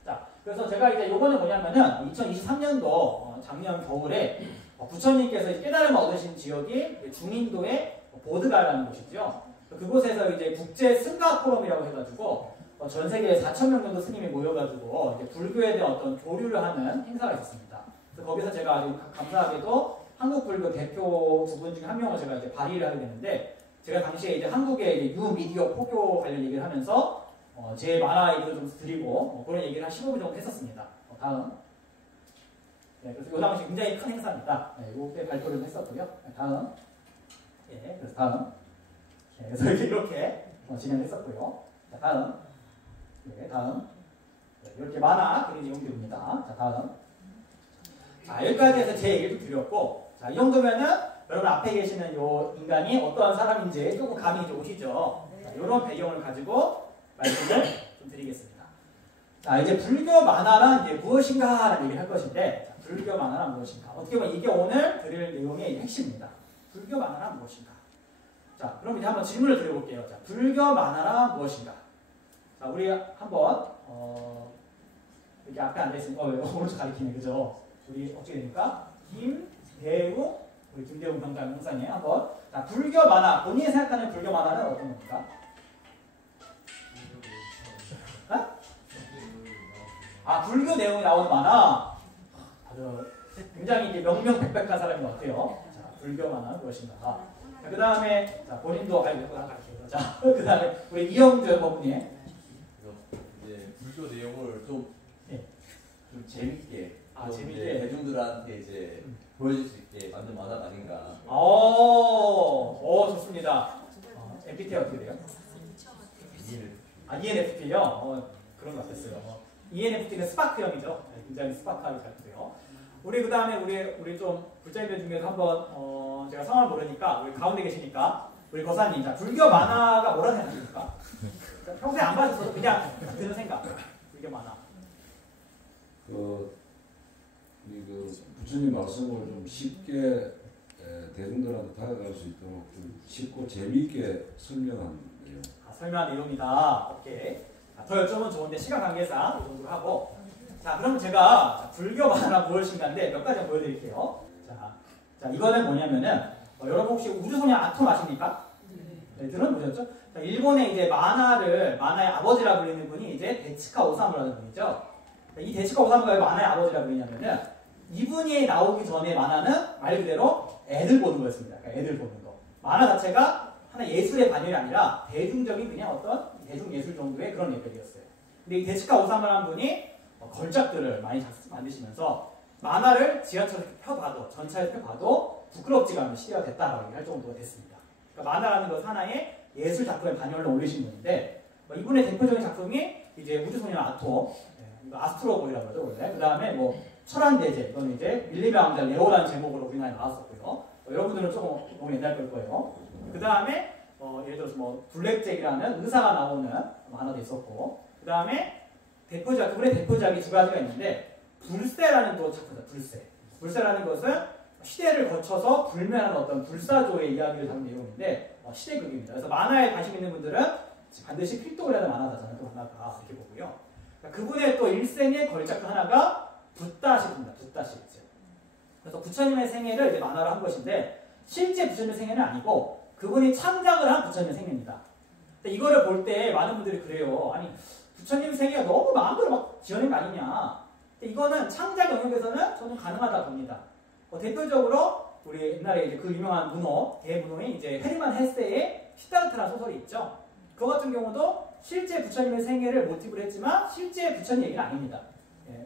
자, 그래서 제가 이제 요거는 뭐냐면은 2023년도 작년 겨울에 부처님께서 깨달음을 얻으신 지역이 중인도의 보드가라는 곳이죠. 그곳에서 이제 국제 승가 포럼이라고 해가지고 전 세계 4,000명 정도 스님이 모여가지고 이제 불교에 대한 어떤 교류를 하는 행사가 있었습니다. 그래서 거기서 제가 아주 감사하게도 한국 불교 대표 두 분 중에 한 명을 제가 이제 발의를 하게 되는데 제가 당시에 이제 한국의 이제 유미디어 포교 관련 얘기를 하면서 제 만화 얘기도 좀 드리고 그런 얘기를 한 15분 정도 했었습니다. 다음. 네, 그래서 이 당시 굉장히 큰 행사입니다. 네, 이때 발표를 했었고요. 네, 다음. 예, 그래서 다음. 네, 그래서 이렇게 진행했었고요. 자, 다음. 네, 다음. 네, 이렇게 만화 그린 내용들입니다. 자, 다음. 자, 여기까지 해서 제 얘기를 드렸고, 자, 이 정도면은 여러분 앞에 계시는 이 인간이 어떠한 사람인지 조금 감이 이제 오시죠. 자, 이런 배경을 가지고 말씀을 좀 드리겠습니다. 자, 이제 불교 만화란 이제 무엇인가라는 얘기를 할 것인데, 자, 불교 만화란 무엇인가? 어떻게 보면 이게 오늘 드릴 내용의 핵심입니다. 불교 만화란 무엇인가? 자, 그럼 이제 한번 질문을 드려볼게요. 자, 불교 만화라 무엇인가? 자, 우리 한번 여기 앞에 앉아 있으니까 오른쪽 가리키네, 그죠? 우리 어떻게 됩니까? 김대우, 우리 김대우 병장 형사님 한번. 자, 불교 만화, 본인이 생각하는 불교 만화는 어떤 겁니까? 아, 불교 내용이 나오는 만화. 아주 굉장히 이제 명명백백한 사람인 것 같아요. 자, 불교 만화는 무엇인가? 그 다음에 자, 본인도 알고 가르쳐요. 자, 그 다음에 우리 이영준 법무님. 이제 불교 내용을 좀 재밌게, 좀 재밌게 이제 대중들한테 이제 보여줄 수 있게 만든 만화가 아닌가. 좋습니다. MBTI 어떻게 돼요? ENFP요? 그런 것 같았어요. ENFP는 스파크형이죠. 굉장히 스파크하게 잘 돼요. 우리 그 다음에 우리 좀 불자님들 중에서 한번 제가 성함을 모르니까 우리 가운데 계시니까 우리 거사님, 자, 불교 만화가 뭐라 생각하십니까? 평소에 안 봐주셔도 그냥 드는 생각. 불교 만화. 부처님 말씀을 좀 쉽게 대중들한테 다가갈 수 있도록 좀 쉽고 재미있게 설명한 내용. 설명한 내용이다. 오케이. 더 여쭤보면 좋은데 시간 관계상 이 정도로 하고. 자, 그럼 제가 불교 만화 무엇인가인데 몇 가지 보여드릴게요. 자, 이거는 뭐냐면은 여러분 혹시 우주소녀 아톰 아십니까? 네, 들어보셨죠? 자, 일본의 이제 만화의 아버지라 불리는 분이 이제 데츠카 오사무라는 분이죠. 자, 이 데츠카 오사무가 왜 만화의 아버지라 불리냐면은 이분이 나오기 전에 만화는 말 그대로 애들 보는 거였습니다. 그러니까 애들 보는 거. 만화 자체가 하나 예술의 반열이 아니라 대중적인 그냥 어떤 대중예술 정도의 그런 레벨이었어요. 근데 이 데츠카 오사무라는 분이 걸작들을 많이 만드시면서 만화를 지하철에서 펴봐도, 전차에서 펴봐도 부끄럽지가 않은 시대가 됐다라고 얘기할 정도가 됐습니다. 그러니까 만화라는 것은 하나의 예술 작품의 반열로 올리신 분인데 이분의 대표적인 작품이 이제 우주소녀 아톰, 아스트로보이라고 하죠 원래. 그 다음에 철환대제, 이거는 이제 밀림의 왕자 레오라는 제목으로 우리나라에 나왔었고요. 여러분들은 조금 너무 옛날 걸 거예요. 그 다음에 예를 들어서 블랙잭이라는 의사가 나오는 만화도 있었고, 그 다음에 그분의 대표작이 두 가지가 있는데 불세라는 또 작품이다. 불세라는 것은 시대를 거쳐서 불멸하는 어떤 불사조의 이야기를 담은 내용인데 시대극입니다. 그래서 만화에 관심 있는 분들은 반드시 필독을 해야 하는 만화다잖아요. 그 만화가 이렇게 보고요. 그러니까 그분의 또 일생의 걸작 하나가 붓다시입니다. 붓다시죠. 그래서 부처님의 생애를 이제 만화로 한 것인데 실제 부처님의 생애는 아니고 그분이 창작을 한 부처님의 생애입니다. 근데 이거를 볼 때 많은 분들이 그래요. 아니 부처님 생애가 너무 마음대로 막 지어낸 거 아니냐. 근데 이거는 창작 영역에서는 저는 가능하다 봅니다. 대표적으로 우리 옛날에 이제 그 유명한 대문호인 이제 헤르만 헤세의 시타르트라는 소설이 있죠. 그 같은 경우도 실제 부처님의 생애를 모티브로 했지만 실제 부처님 얘기는 아닙니다.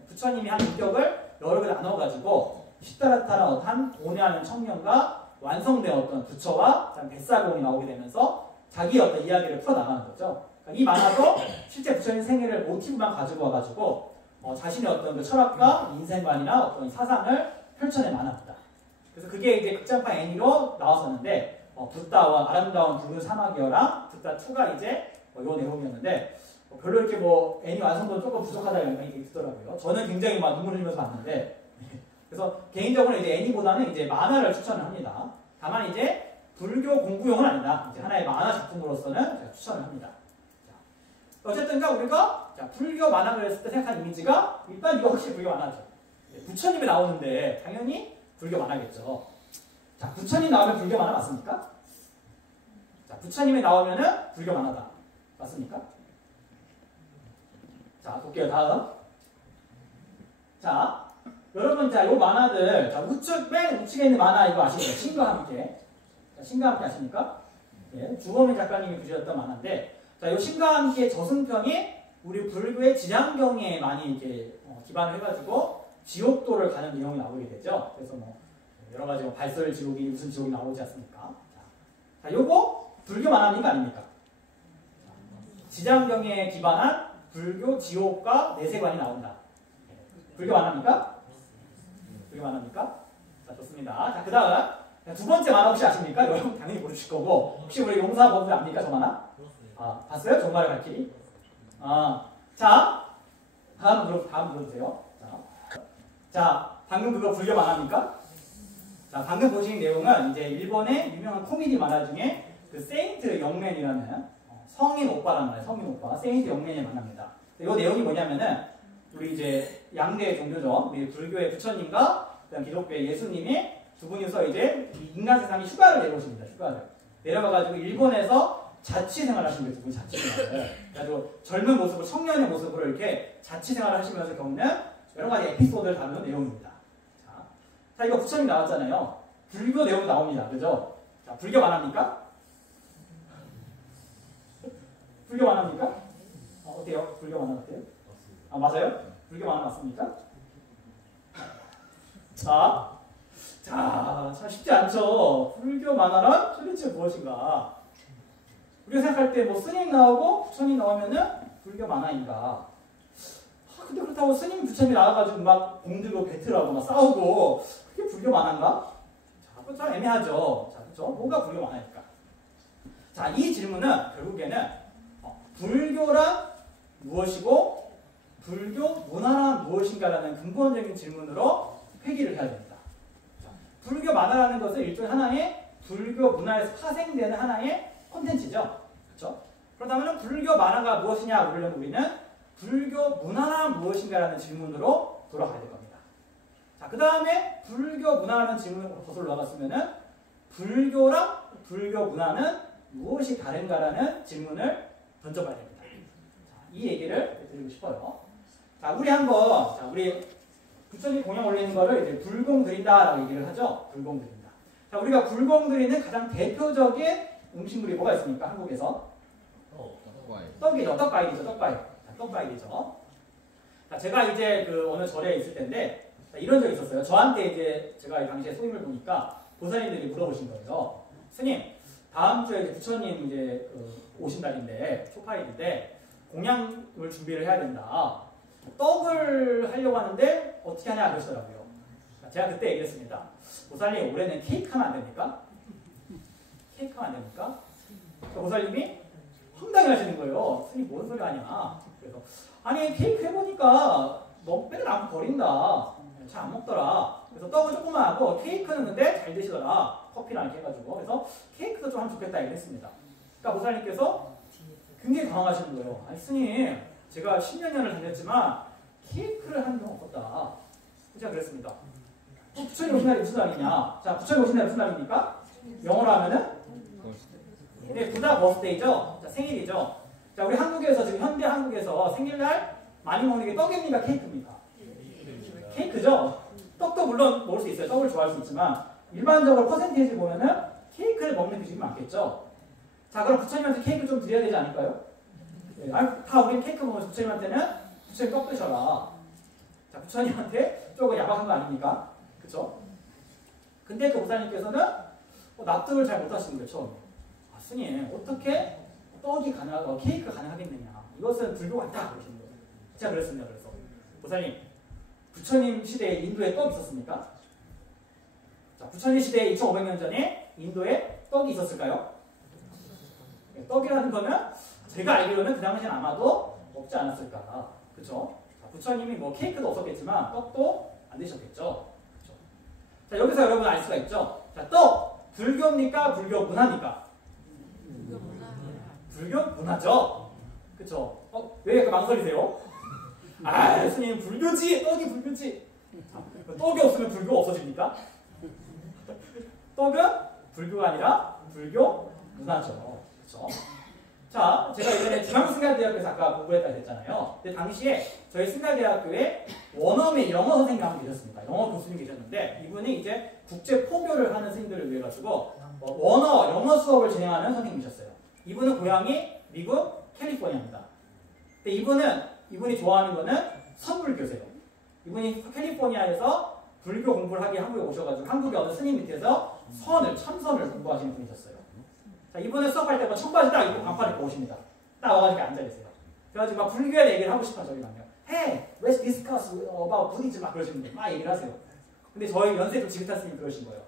부처님이 한 인격을 여러 개 나눠가지고 시타르타라는 한 고뇌하는 청년과 완성되었던 부처와 뱃사공이 나오게 되면서 자기의 어떤 이야기를 풀어나가는 거죠. 그러니까 이 만화도 실제 부처님 생애를 모티브만 가지고 와가지고 자신의 어떤 그 철학과 인생관이나 어떤 사상을 펼쳐낸 만화입니다. 그래서 그게 이제 극장판 애니로 나왔었는데 붓다와 아름다운 붉은 사막이어랑 붓다 2가 이제 요 내용이었는데 별로 이렇게 애니 완성도는 조금 부족하다는 생각이 들더라고요. 저는 굉장히 막 눈물 흘리면서 봤는데 그래서 개인적으로 이제 애니보다는 이제 만화를 추천을 합니다. 다만 이제 불교 공부용은 아니다. 이제 하나의 만화 작품으로서는 제가 추천을 합니다. 어쨌든가 우리가 불교 만화를 했을 때 생각한 이미지가 일단 이거 확실히 불교 만화죠. 부처님이 나오는데 당연히 불교 만화겠죠. 자, 부처님 나오면 불교 만화 맞습니까? 자, 부처님이 나오면은 불교 만화다. 맞습니까? 자, 볼게요. 다음. 자, 여러분, 요 만화들, 맨 우측에 있는 만화 이거 아시죠? 신과 함께. 자, 신과 함께 아십니까? 예, 주범인 작가님이 그리셨던 만화인데, 자, 요 신과 함께 저승편이 우리 불교의 지장경에 많이 이렇게 기반을 해가지고 지옥도를 가는 내용이 나오게 되죠. 그래서 여러 가지 발설 지옥이 무슨 지옥이 나오지 않습니까? 자, 요거 불교 만화입니까? 아닙니까? 지장경에 기반한 불교 지옥과 내세관이 나온다. 불교 만화입니까? 불교 만화입니까? 자, 좋습니다. 자, 그 다음 두 번째 만화 혹시 아십니까? 여러분 당연히 모르실 거고 혹시 우리 용사법을 압니까? 저 만화? 봤어요? 종말의 발길이? 자, 다음 들어주세요. 자, 방금 그거 불교 만화입니까? 자, 방금 보신 내용은 이제 일본의 유명한 코미디 만화 중에 그 세인트 영맨이라는 성인 오빠란 말이에요. 성인 오빠, 세인트 영맨이 만납니다. 이 내용이 뭐냐면은 우리 이제 양대 종교죠. 우리 불교의 부처님과 그다음 기독교의 예수님이 두 분이서 이제 인간 세상에 휴가를 내려오십니다. 휴가를 내려가가지고 일본에서 자취 생활을 하신 거예요. 두 분이 자취 생활을. 그래가지고 젊은 모습으로 청년의 모습으로 이렇게 자취 생활을 하시면서 겪는 여러 가지 에피소드를 다루는 내용입니다. 자, 이거 부처님 나왔잖아요. 불교 내용도 나옵니다. 그죠? 자, 불교 만합니까? 불교 만합니까? 어때요? 불교 만화 어때요? 아, 맞아요? 불교 만화 맞습니까? 자, 참 쉽지 않죠? 불교 만화란 도대체 무엇인가? 우리가 생각할 때 뭐 스님 나오고 부처님 나오면은 불교 만화인가? 근데 그렇다고 스님 부처님 나와가지고 막 공들고 배틀하고 막 싸우고 그게 불교 만화인가? 자, 그거 참 애매하죠. 자, 그렇죠? 뭐가 불교 만화일까? 자, 이 질문은 결국에는 불교란 무엇이고 불교 문화란 무엇인가라는 근본적인 질문으로 회귀를 해야 됩니다. 자, 불교 만화라는 것은 일종의 하나의 불교 문화에서 파생되는 하나의 콘텐츠죠. 그렇죠? 그렇다면 불교 만화가 무엇이냐 물으려면 우리는 불교 문화란 무엇인가라는 질문으로 돌아가야 될 겁니다. 자, 그 다음에 불교 문화라는 질문을 거슬러 나갔으면은 불교랑 불교 문화는 무엇이 다른가라는 질문을 던져봐야 됩니다. 자, 이 얘기를 드리고 싶어요. 자, 우리 한번 우리 부처님 공양 올리는 거를 이제 불공 드린다라고 얘기를 하죠. 불공 드린다. 자, 우리가 불공 드리는 가장 대표적인 음식물이 뭐가 있습니까? 한국에서 떡이죠. 떡과일이죠. 떡과일이죠. 자, 제가 이제 그 어느 절에 있을 텐데 이런 적이 있었어요. 저한테 이제 제가 당시에 소임을 보니까 보살님들이 물어보신 거예요. 스님, 다음 주에 이제 부처님 이제 오신 날인데 초파일인데 공양을 준비를 해야 된다. 떡을 하려고 하는데 어떻게 하냐 그러시더라고요. 제가 그때 얘기했습니다. 보살님, 올해는 케이크 하면 안 됩니까? 케이크 하면 안 됩니까? 보살님이 황당해 하시는 거예요. 스님, 뭔 소리 하냐. 그래서 아니, 케이크 해보니까 뭐 맨날 안 버린다. 잘 안 먹더라. 그래서 떡은 조금만 하고 케이크는 근데 잘 드시더라. 커피랑 이렇게 해가지고. 그래서 케이크도 좀 하면 좋겠다 이랬습니다. 그러니까 보살님께서 굉장히 당황하시는 거예요. 아니, 스님, 제가 10년을 다녔지만 케이크를 한 적은 없었다. 제가 그랬습니다. 부처님 오신 날이 무슨 날이냐? 자, 부처님 오신 날이 무슨 날입니까? 영어로 하면은? 네, 부다 버스데이죠? 자, 생일이죠? 자, 우리 한국에서, 지금 현대 한국에서 생일날 많이 먹는 게 떡입니까? 케이크입니까? 케이크죠? 떡도 물론 먹을 수 있어요. 떡을 좋아할 수 있지만 일반적으로 퍼센테이지 보면은 케이크를 먹는 규칙이 많겠죠? 자, 그럼 부처님한테 케이크 좀 드려야 되지 않을까요? 네, 다 우리 케이크 먹으면서 부처님한테는 부처님 떡 드셔라. 자, 부처님한테 조금 야박한 거 아닙니까? 그쵸? 근데 그 보살님께서는 납득을 잘 못하시는 거예요, 처음에. 아, 스님, 어떻게 떡이 가능하고 케이크가 가능하겠느냐. 이것은 불교가 아니다. 그러시는 거예요. 제가 그랬습니다. 그래서 보살님, 부처님 시대에 인도에 떡이 있었습니까? 자, 부처님 시대에 2500년 전에 인도에 떡이 있었을까요? 네, 떡이라는 거는 제가 알기로는 그 당시엔 아마도 먹지 않았을까. 그쵸? 자, 부처님이 뭐 케이크도 없었겠지만 떡도 안 드셨겠죠. 그쵸? 자, 여기서 여러분 알 수가 있죠. 자, 떡! 불교입니까? 불교 문화입니까? 불교 문화죠. 그쵸? 왜 망설이세요? 아, 스님, 불교지! 떡이 불교지! 떡이 없으면 불교 없어집니까? 떡은 불교가 아니라 불교 문화죠. 그쵸? 자, 제가 예전에 중앙승가대학교에서 아까 공부했다고 했잖아요. 근데 당시에 저희 승가대학교에 원어민 영어 선생님이 한 분 계셨습니다. 영어 교수님 계셨는데 이분이 이제 국제 포교를 하는 선생님들을 위해 가지고 영어 수업을 진행하는 선생님이셨어요. 이분은 고향이 미국 캘리포니아입니다. 근데 이분이 좋아하는 거는 선불교세요. 이분이 캘리포니아에서 불교 공부를 하기 한국에 오셔가지고 한국의 어느 스님 밑에서 참선을 공부하시는 분이셨어요. 자, 이분은 수업할 때 청바지 딱 입고 반팔 입고 오십니다. 딱 와가지고 앉아계세요. 그래가지고 막 불교에 얘기를 하고 싶어요. 저희 가면 Hey, let's discuss about Buddhism 막 그러시는 분들 막 얘기를 하세요. 근데 저희 연세 좀 지긋한 스님이 그러신 거예요.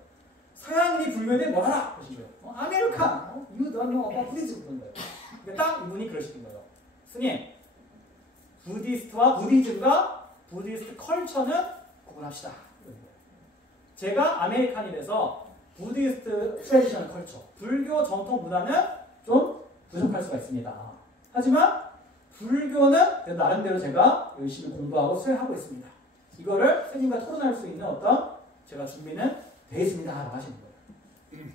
서양인이 불교에 대해 뭘 알아? 그러신 거예요. 아메리칸, you don't know about Buddhism 그런 거예요. 근데 딱 이분이 그러시는 거예요. 스님, 부디스트와 부디즘과 부디스트 컬처는 구분합시다. 제가 아메리칸이 돼서 부디스트 트래디셔널 컬처, 불교 전통 문화는 좀 부족할 수가 있습니다. 하지만 불교는 나름대로 제가 열심히 공부하고 수행하고 있습니다. 이거를 선생님과 토론할 수 있는 어떤 제가 준비는 되어 있습니다 라고 하시는 거예요.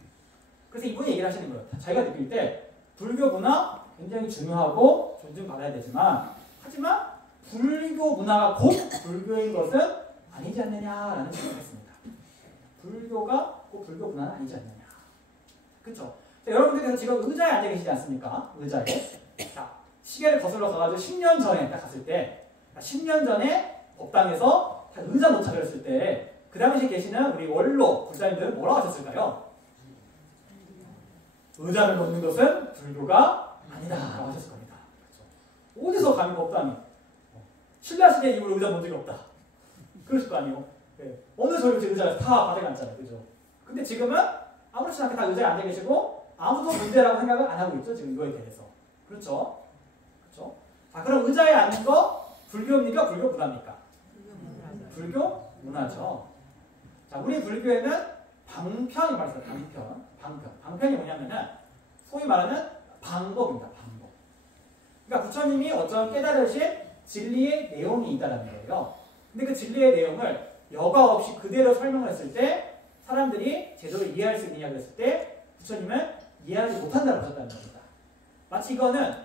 그래서 이분이 얘기를 하시는 거예요. 자기가 느낄 때 불교 문화 굉장히 중요하고 존중받아야 되지만, 하지만 불교 문화가 곧 불교인 것은 아니지 않느냐라는 질문을 했습니다. 불교가 곧 불교 문화는 아니지 않느냐. 그렇죠? 여러분들께서 지금 의자에 앉아 계시지 않습니까? 의자에. 자, 시계를 거슬러 가가지고 10년 전에 딱 갔을 때, 10년 전에 법당에서 의자 노착을 했을 때, 그 당시에 계시는 우리 원로 불사님들은 뭐라고 하셨을까요? 의자를 놓는 것은 불교가 아니다 라고 하셨을 겁니다. 그렇죠? 어디서 감히 법당이 신라시대 이후로 의자 본 적이 없다. 그러실 거 아니에요? 네. 어느 절에서 의자가 다 바닥에 앉잖아요. 그죠? 근데 지금은 아무렇지 않게 다 의자에 앉아 계시고 아무도 문제라고 생각을 안 하고 있죠. 지금 이거에 대해서. 그렇죠? 그렇죠? 자, 그럼 의자에 앉는 거 불교입니까? 불교 문화입니까? 불교 문화죠. 자, 우리 불교에는 방편이 말했어요. 방편이 뭐냐면은 소위 말하는 방법입니다. 방법. 그러니까 부처님이 어떤 깨달으신 진리의 내용이 있다는 거예요. 근데 그 진리의 내용을 여과 없이 그대로 설명을 했을 때 사람들이 제대로 이해할 수 있느냐 그랬을 때 부처님은 이해하지 못한다고 하셨다는 겁니다. 마치 이거는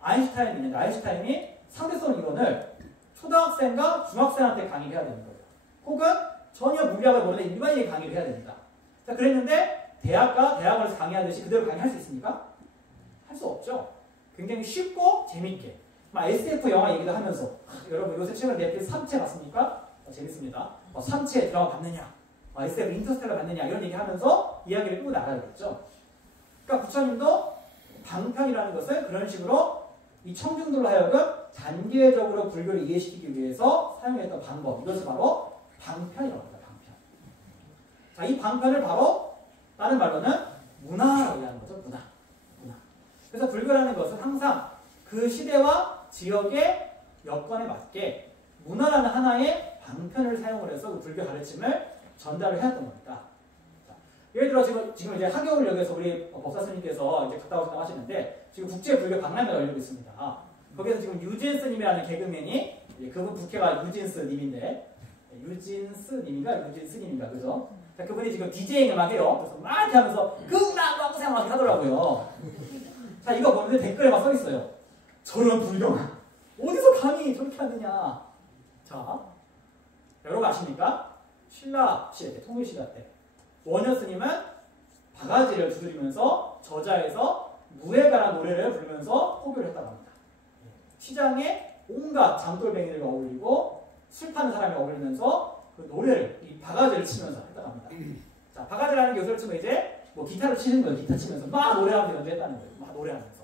아인슈타인이 상대성 이론을 초등학생과 중학생한테 강의를 해야 되는 거예요. 혹은 전혀 물리학을 모르는 일반인에게 강의를 해야 됩니다. 자, 그랬는데 대학원에서 강의하듯이 그대로 강의할 수 있습니까? 할 수 없죠. 굉장히 쉽고 재밌게 SF 영화 얘기도 하면서 여러분 요새 최근에 넷플릭스 3채 봤습니까? 재밌습니다. 3채 드라마 봤느냐, SF 인터스텔라 봤느냐 이런 얘기 하면서 이야기를 끌고 나가야겠죠. 그러니까 부처님도 방편이라는 것은 그런 식으로 이 청중들로 하여금 단계적으로 불교를 이해시키기 위해서 사용했던 방법, 이것을 바로 방편이라고 합니다. 방편. 자, 이 방편을 바로 다른 말로는 문화라고 얘기하는 거죠. 문화. 그래서 불교라는 것은 항상 그 시대와 지역의 여건에 맞게 문화라는 하나의 방편을 사용을 해서 그 불교 가르침을 전달을 해왔던 겁니다. 자, 예를 들어 지금 이제 하겨울역에서 우리 법사 스님께서 이제 갔다 오셨다고 하시는데 지금 국제 불교 박람회가 열리고 있습니다. 거기서 지금 유진 스님이라는 개그맨이, 그분 부캐가 유진스 님인데, 유진스 님인가 그죠? 그분이 지금 디제잉을 막 해요. 그래서 막 이렇게 하면서 극락 생각 막 하더라고요. 자, 이거 보는데 댓글에 막 써있어요. 저런 불교가 어디서 감히 저렇게 하느냐. 자, 여러분 아십니까? 신라 시대 때, 통일시대 때 원효 스님은 바가지를 두드리면서 저자에서 무예가라는 노래를 부르면서 포교를 했다고 합니다. 시장에 온갖 장돌뱅이들과 어울리고 술 파는 사람이 어울리면서 그 노래를, 이 바가지를 치면서 했다고 합니다. 자, 바가지라는 게 요새를 치면 이제 뭐 기타를 치는 거예요. 기타 치면서 막 노래하면서 연주했다는 거예요. 막 노래하면서.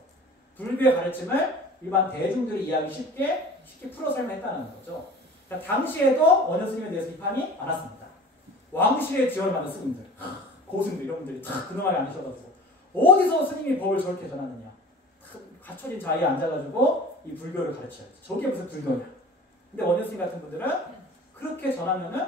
불교의 가르침을 일반 대중들이 이해하기 쉽게 풀어 설명했다는 거죠. 자, 당시에도 원효 스님에 대해서 비판이 많았습니다. 왕실의 지원을 받은 스님들, 고승들 이런 분들이 그놈하게 앉으셔가지고 어디서 스님이 법을 저렇게 전하느냐. 갖춰진 자리에 앉아가지고 이 불교를 가르쳐야지. 저게 무슨 불교냐. 근데 원효 스님 같은 분들은 그렇게 전하면은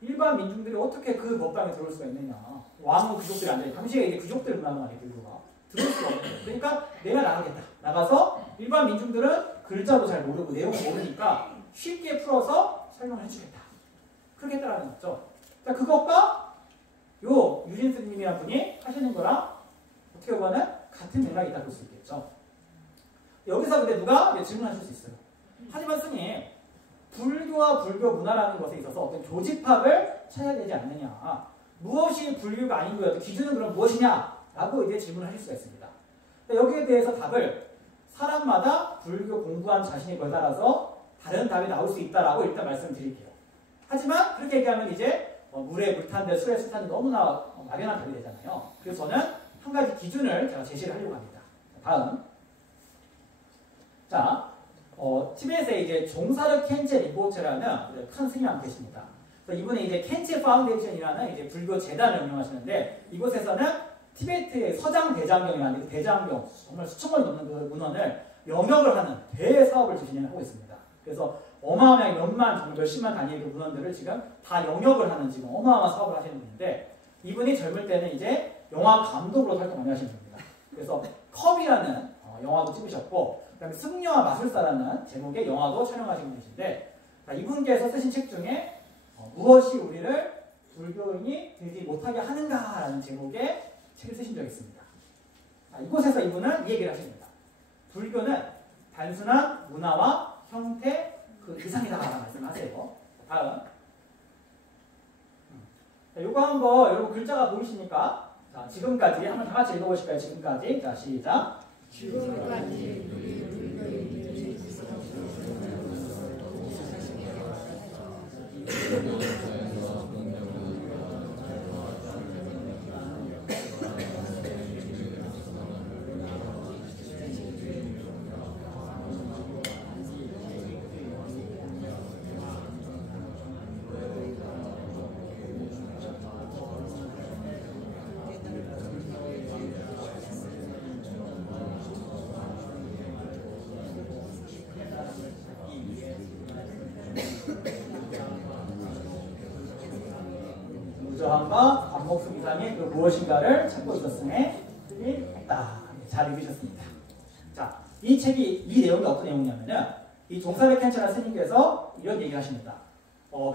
일반 민중들이 어떻게 그 법당에 들어올 수가 있느냐. 왕은 귀족들이 앉아있고, 당시에 이제 귀족들 문화가 많이 불교가 들어올 수가 없는 거예요. 그러니까 내가 나가겠다. 나가서 일반 민중들은 글자도 잘 모르고 내용을 모르니까 쉽게 풀어서 설명을 해주겠다. 그렇게 했다라는 거죠. 자, 그것과 요 유진 스님이라는 분이 하시는 거랑 어떻게 보면 같은 맥락이 있다고 볼 수 있겠죠. 여기서 근데 누가 질문하실 수 있어요. 하지만 스님, 불교와 불교 문화라는 것에 있어서 어떤 교집합을 찾아야 되지 않느냐. 무엇이 불교가 아니고요. 기준은 그럼 무엇이냐? 라고 이제 질문을 하실 수가 있습니다. 여기에 대해서 답을 사람마다 불교 공부한 자신이 거에 따라서 다른 답이 나올 수 있다라고 일단 말씀드릴게요. 하지만 그렇게 얘기하면 이제 물에 물 탄데 술에 술 탄데 너무나 막연한 답이 되잖아요. 그래서 저는 한 가지 기준을 제가 제시를 하려고 합니다. 다음. 자, 티벳에 이제 종사르 켄체 린포체라는 큰 스님이 한 계십니다. 이분이 이제 켄체 파운데이션이라는 이제 불교 재단을 운영하시는데, 이곳에서는 티베트의 서장 대장경이라는 그 대장경 정말 수천 권 넘는 그 문헌을 영역을 하는 대사업을 진행하고 있습니다. 그래서 어마어마하게 몇만, 정말 몇십만 단위의 그 문헌들을 지금 다 영역을 하는 지금 어마어마한 사업을 하시는 분인데, 이분이 젊을 때는 이제 영화 감독으로 활동 많이 하신 분입니다. 그래서 컵이라는 영화도 찍으셨고, 그다음에 승려와 마술사라는 제목의 영화도 촬영하신 분이신데, 이분께서 쓰신 책 중에 무엇이 우리를 불교인이 되지 못하게 하는가라는 제목의 책을 쓰신 적이 있습니다. 이곳에서 이분은 이 얘기를 하십니다. 불교는 단순한 문화와 형태 그 이상이다라는 말씀을 하세요. 다음. 이거 한번 여러분 글자가 보이십니까? 자, 지금까지 한번 다 같이 읽어보실까요? 지금까지. 자, 시작. 지금까지 무저함과 관목수 이상의 그 무엇인가를 찾고 있었음에 했다. 잘 읽으셨습니다. 자, 이 책이 이 내용이 어떤 내용이냐면은 이 종사백 켄처라 스님께서 이런 얘기를 하십니다.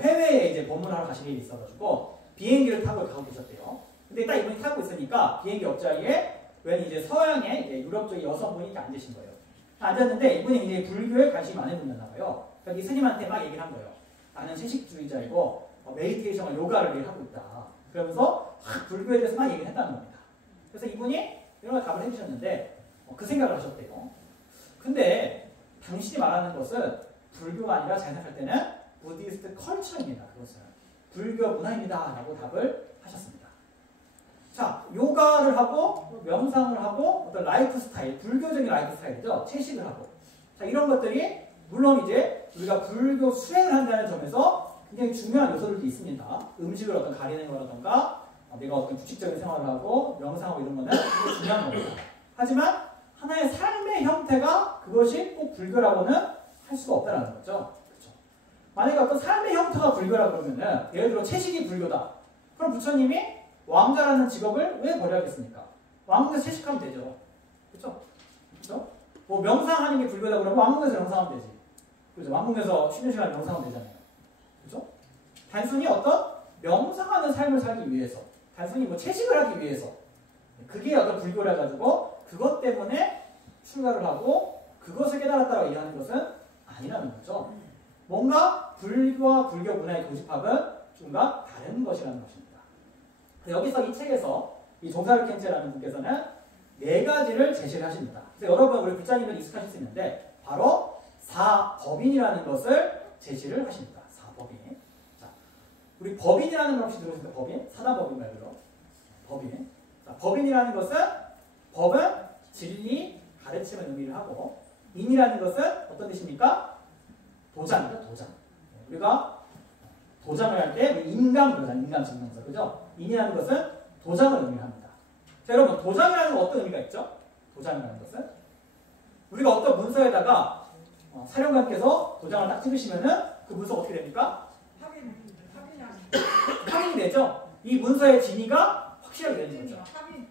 해외에 이제 법문을 하러 가실 일이 있어가지고 비행기를 타고 가고 계셨대요. 근데 딱 이분이 타고 있으니까 비행기 옆자리에 웬 이제 서양의 이제 유럽 쪽의 여성분이 이렇게 앉으신 거예요. 앉았는데 이분이 이제 불교에 관심이 많은 분이었나 봐요. 그러니까 이 스님한테 막 얘기를 한 거예요. 나는 채식주의자이고 메디테이션과 요가를 매일 하고 있다. 그러면서 불교에 대해서 막 얘기를 했다는 겁니다. 그래서 이분이 이런 걸 답을 해주셨는데 그 생각을 하셨대요. 근데 당신이 말하는 것은 불교가 아니라 잘 생각할 때는 부디스트 컬처입니다. 그것은 불교 문화입니다. 라고 답을 하셨습니다. 자, 요가를 하고 명상을 하고 어떤 라이프 스타일, 불교적인 라이프 스타일이죠. 채식을 하고. 자, 이런 것들이 물론 이제 우리가 불교 수행을 한다는 점에서 굉장히 중요한 요소들도 있습니다. 음식을 어떤 가리는 거라던가 내가 어떤 규칙적인 생활을 하고 명상하고 이런 거는 굉장히 중요한 겁니다. 하지만 하나의 삶의 형태가 그것이 꼭 불교라고는 할 수가 없다는 거죠. 그렇죠? 만약에 어떤 삶의 형태가 불교라 그러면은 예를 들어 채식이 불교다. 그럼 부처님이 왕자라는 직업을 왜 버려야겠습니까? 왕궁에서 채식하면 되죠. 그렇죠? 그렇죠? 뭐 명상하는 게 불교다 그러면 왕궁에서 명상하면 되지. 그렇죠? 왕궁에서 쉬는 시간에 명상하면 되잖아요. 그렇죠? 단순히 어떤 명상하는 삶을 살기 위해서, 단순히 뭐 채식을 하기 위해서, 그게 어떤 불교라 가지고 그것 때문에 출가를 하고 그것을 깨달았다고 얘기하는 것은 아니라는 거죠. 뭔가 불교와 불교 문화의 교집합은 좀가 다른 것이라는 것입니다. 여기서 이 책에서 이 종사를 켄체라는 분께서는 4가지를 제시를 하십니다. 그래서 여러분 우리 불자님들 익숙하실 수 있는데 바로 사법인이라는 것을 제시를 하십니다. 사법인. 자, 우리 법인이라는 걸 혹시 들어보셨나요? 법인? 사다법인 말고요. 법인. 자, 법인이라는 것은 법은 진리, 가르침을 의미를 하고 인이라는 것은 어떤 뜻입니까? 도장이죠. 도장. 우리가 도장을 할 때 인감 도장, 인감 증명서, 그죠? 인이라는 것은 도장을 의미합니다. 자, 여러분 도장이라는 건 어떤 의미가 있죠? 도장이라는 것은 우리가 어떤 문서에다가 사령관께서 도장을 딱 찍으시면은 그 문서가 어떻게 됩니까? 확인이 되죠. 이 문서의 진위가 확실하게 되는 거죠.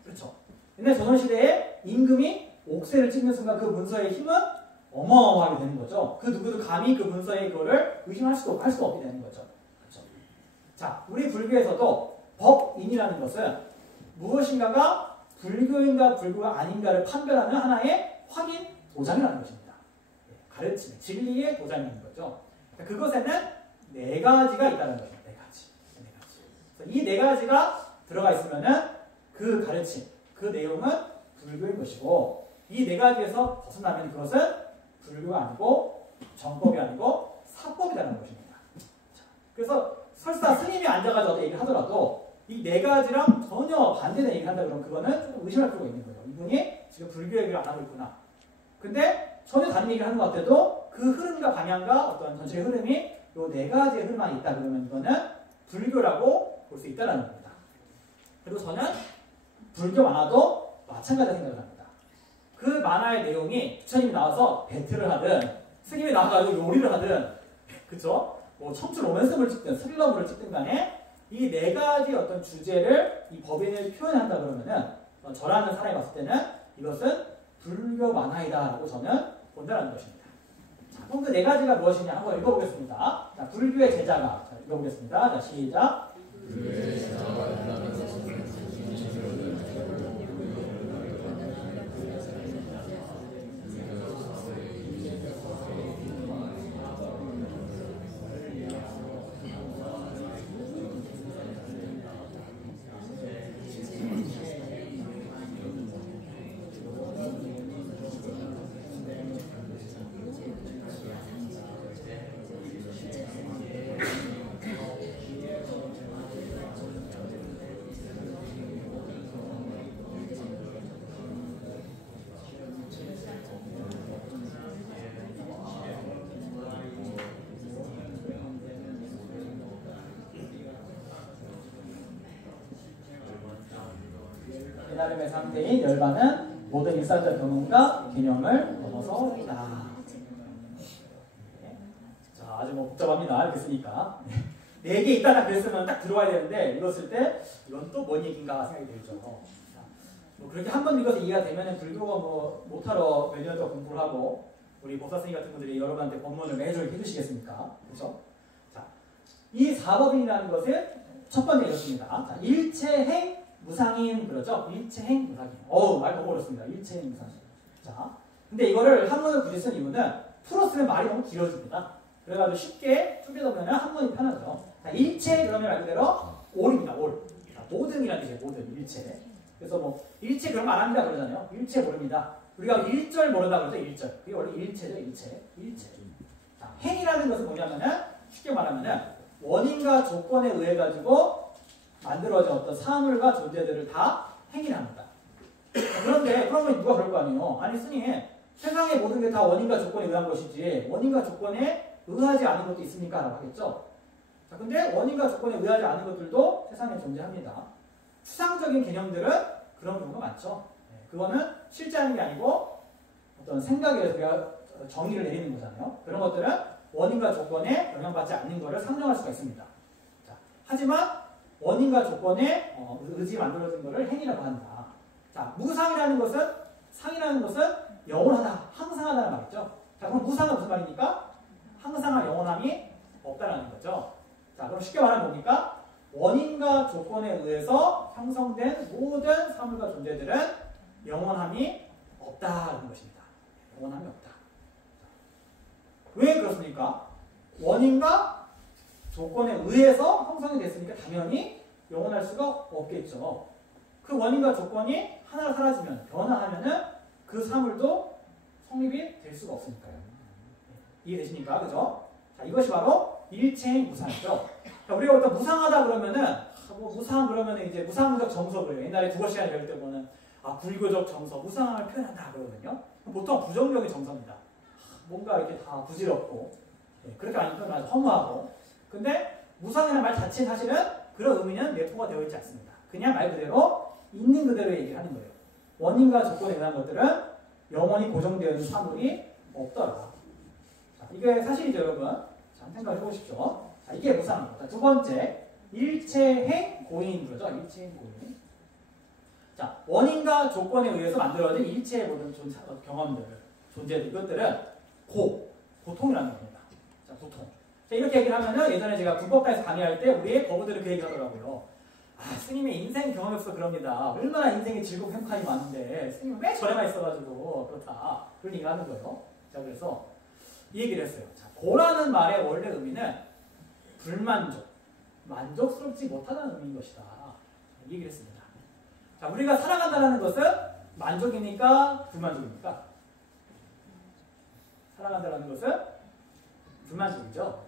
그렇죠. 옛날 조선시대에 임금이 옥새를 찍는 순간 그 문서의 힘은 어마어마하게 되는 거죠. 그 누구도 감히 그 문서의 그거를 의심할 수가 없게 되는 거죠. 그렇죠. 자, 우리 불교에서도 법인이라는 것은 무엇인가가 불교인가 불교가 아닌가를 판별하는 하나의 확인 도장이라는 것입니다. 가르침, 진리의 도장인 거죠. 그것에는 4가지가 있다는 것입니다. 4가지. 이 4가지가 들어가 있으면은 그 가르침, 그 내용은 불교인 것이고 이 4가지에서 벗어나면 그것은 불교가 아니고 정법이 아니고 사법이라는 것입니다. 그래서 설사 스님이 앉아가지고 어떤 얘기를 하더라도 이 4가지랑 전혀 반대되는 얘기를 한다 그러면 그거는 조금 의심할 필요가 있는 거예요. 이분이 지금 불교 얘기를 안 하고 있구나. 근데 전혀 다른 얘기를 하는 것 같아도 그 흐름과 방향과 어떤 전체의 흐름이 이 4가지의 흐름만 있다 그러면 이거는 불교라고 볼 수 있다는 겁니다. 그리고 저는 불교 만화도 마찬가지로 생각을 합니다. 그 만화의 내용이 부처님이 나와서 배틀을 하든 스님이 나와가지고 요리를 하든 그쵸? 뭐 청춘 로맨스물을 찍든 스릴러물을 찍든 간에 이 네 가지 어떤 주제를 이 법인을 표현한다 그러면은 저라는 사람이 봤을 때는 이것은 불교 만화이다라고 저는 본다는 것입니다. 자, 그럼 그 네 가지가 무엇이냐 한번 읽어보겠습니다. 자, 불교의 제자가 자, 읽어보겠습니다. 자, 시작. 불교의 제자가 깨달음의 상태인 열반은 모든 일상적 경험과 개념을 넘어서 있다. 자, 아주 뭐 복잡합니다. 이렇게 쓰니까. 네 개 있다가 그랬으면 딱 들어와야 되는데 읽었을 때 이건 또 뭔 얘기인가 생각이 들죠. 자, 뭐 그렇게 한 번 읽어서 이해가 되면은 불교가 뭐 못하러 몇 년 더 공부를 하고 우리 법사스님 같은 분들이 여러분한테 법문을 매주 해주시겠습니까? 그렇죠? 자, 이 사법인이라는 것은 첫 번째 이렇습니다. 자, 일체행 무상인 그러죠? 일체행 무상인. 말 너무 어렵습니다. 일체행 무상인. 자, 근데 이거를 한문을 굳이 쓴 이유는 풀어 쓰면 말이 너무 길어집니다. 그래가지고 쉽게 쪼개다 보면 한문이 편하죠. 자, 일체 그러면 말 그대로 올입니다. 올. 자, 모든이라는 뜻이에요. 모든 일체. 그래서 뭐 일체 그런 말 안 합니다 그러잖아요. 일체 모릅니다. 우리가 일절 모른다 그러죠. 일절. 그게 원래 일체죠. 일체. 자, 행이라는 것은 뭐냐면은 쉽게 말하면은 원인과 조건에 의해 가지고 만들어진 어떤 사물과 존재들을 다 행위합니다. 그런데 그러면 누가 그럴 거 아니에요? 아니 스님, 세상의 모든 게 다 원인과 조건에 의한 것이지 원인과 조건에 의하지 않은 것도 있습니까? 라고 하겠죠. 자, 근데 원인과 조건에 의하지 않은 것들도 세상에 존재합니다. 추상적인 개념들은 그런 경우가 많죠. 그거는 실제하는 게 아니고 어떤 생각에 의해서 우리가 정의를 내리는 거잖아요. 그런 것들은 원인과 조건에 영향받지 않는 것을 상정할 수가 있습니다. 자, 하지만 원인과 조건에 의지 만들어진 것을 행위라고 한다. 자, 무상이라는 것은 상이라는 것은 영원하다, 항상하다는 말이죠. 자, 그럼 무상은 무슨 말입니까? 항상한 영원함이 없다라는 거죠. 자, 그럼 쉽게 말하면 뭡니까? 원인과 조건에 의해서 형성된 모든 사물과 존재들은 영원함이 없다는 것입니다. 영원함이 없다. 왜 그렇습니까? 원인과 조건에 의해서 형성이 됐으니까 당연히 영원할 수가 없겠죠. 그 원인과 조건이 하나 사라지면, 변화하면은 그 사물도 성립이 될 수가 없으니까요. 이해되십니까? 그죠? 자, 이것이 바로 일체의 무상이죠. 자, 우리가 어떤 무상하다 그러면은, 무상 그러면은 이제 무상적 정서 그래요. 옛날에 국어 시간에 배울 때 보면, 불교적 정서, 무상을 표현한다 그러거든요. 보통 부정적인 정서입니다. 뭔가 이렇게 다 부질없고, 그렇게 안 표현하면 아주 허무하고. 근데 무상이라는 말 자체는 사실은 그런 의미는 내포가 되어 있지 않습니다. 그냥 말 그대로 있는 그대로 얘기를 하는 거예요. 원인과 조건에 의한 것들은 영원히 고정되어 있는 사물이 없더라. 자, 이게 사실이죠, 여러분. 자, 한번 생각해 보십시오. 자, 이게 무상입니다. 두 번째, 일체행 고인 그러죠. 일체행 고인. 자, 원인과 조건에 의해서 만들어진 일체의 모든 경험들, 존재들, 이것들은 고통이라는 겁니다. 자, 고통. 자, 이렇게 얘기를 하면은 예전에 제가 불법단에서 강의할 때 우리 거부들은 그 얘기 하더라고요. 스님의 인생 경험이 없어서 그럽니다. 얼마나 인생에 즐겁고 행복함이 많은데 스님은 왜 절에만 있어가지고 그렇다. 그런 얘기를 하는 거예요. 자, 그래서 이 얘기를 했어요. 자, 고라는 말의 원래 의미는 불만족, 만족스럽지 못하다는 의미인 것이다. 이 얘기를 했습니다. 자, 우리가 살아간다는 것은 만족입니까? 불만족입니까? 살아간다는 것은 불만족이죠.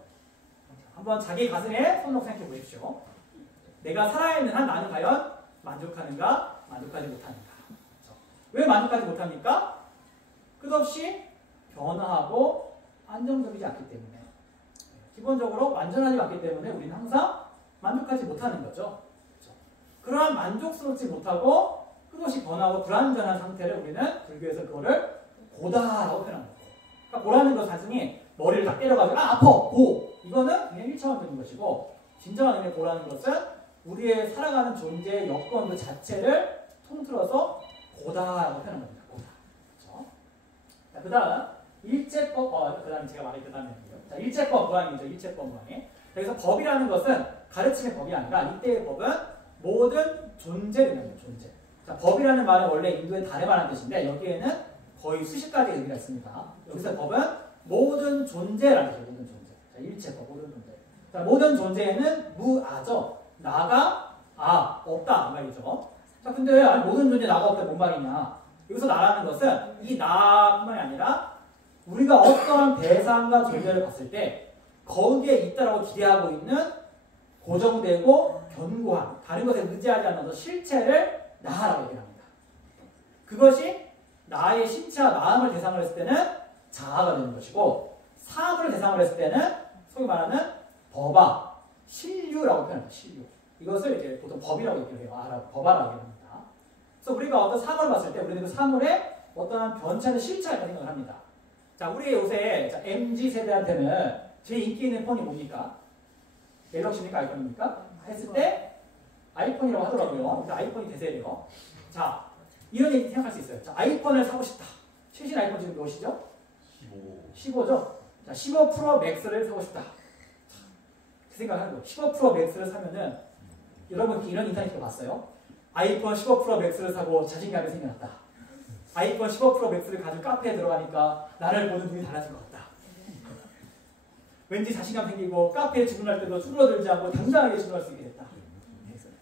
한번 자기 가슴에 손 놓고 생각해 보십시오. 내가 살아있는 한 나는 과연 만족하는가, 만족하지 못하는가. 그렇죠? 왜 만족하지 못합니까? 끝없이 변화하고 안정적이지 않기 때문에. 기본적으로 완전하지 않기 때문에 우리는 항상 만족하지 못하는 거죠. 그렇죠? 그러한 만족스럽지 못하고 끝없이 변화하고 불완전한 상태를 우리는 불교에서 그거를 고다라고 표현합니다. 그러니까 고라는 것은 단순히 머리를 다 때려가지고 아파! 고! 이거는 그냥 1차원적인 것이고 진정한 의미의 고라는 것은 우리의 살아가는 존재의 여건 그 자체를 통틀어서 고다라고 표현한 겁니다. 고다. 그렇죠? 자, 그 다음 일제법, 그 다음에 제가 말한 그 다음에 자, 일제법 무항이죠. 일제법 무항이. 여기서 법이라는 것은 가르침의 법이 아니라 이때의 법은 모든 존재를 의미합니다. 존재. 자, 법이라는 말은 원래 인도의 단어라는 뜻인데 여기에는 거의 수십 가지의 의미가 있습니다. 여기서 법은 모든 존재라는 뜻이에요. 모든 존재. 자, 일체법, 모든 존재. 자, 모든 존재에는 무아죠. 나가 없다 이 말이죠. 자, 근데 아니, 모든 존재 나가 없다 뭔 말이냐? 여기서 나라는 것은 이 나뿐만이 아니라 우리가 어떠한 대상과 존재를 봤을 때 거기에 있다라고 기대하고 있는 고정되고 견고한 다른 것에 의지하지 않는 실체를 나라고 얘기합니다. 그것이 나의 신체와 마음을 대상으로 했을 때는 자아가 되는 것이고 사물을 대상으로 했을 때는 소위 말하는 법아, 신류라고 표현합니다. 신류. 이것을 이제 보통 법이라고 얘기해요. 법아라고 얘기합니다. 그래서 우리가 어떤 사물을 봤을 때 우리는 그 사물에 어떠한 변체는 실체가 있다고 생각을 합니다. 자, 우리 요새 MZ 세대한테는 제일 인기 있는 폰이 뭡니까? 갤럭시입니까? 아이폰입니까? 했을 때 아이폰이라고 하더라고요. 근데 아이폰이 대세래요. 자, 이런 얘기 생각할 수 있어요. 자, 아이폰을 사고 싶다. 최신 아이폰 지금 몇이죠? 15죠? 자, 15 프로 맥스를 사고 싶다. 그 생각하는 거예요. 15 프로 맥스를 사면은 여러분 이런 인터넷을 봤어요? 아이폰 15 프로 맥스를 사고 자신감이 생겨났다. 아이폰 15 프로 맥스를 가지고 카페에 들어가니까 나를 보는 눈이 달라진 것 같다. 왠지 자신감 생기고 카페에 주문할 때도 줄어들지 않고 당당하게 주문할 수 있게 됐다.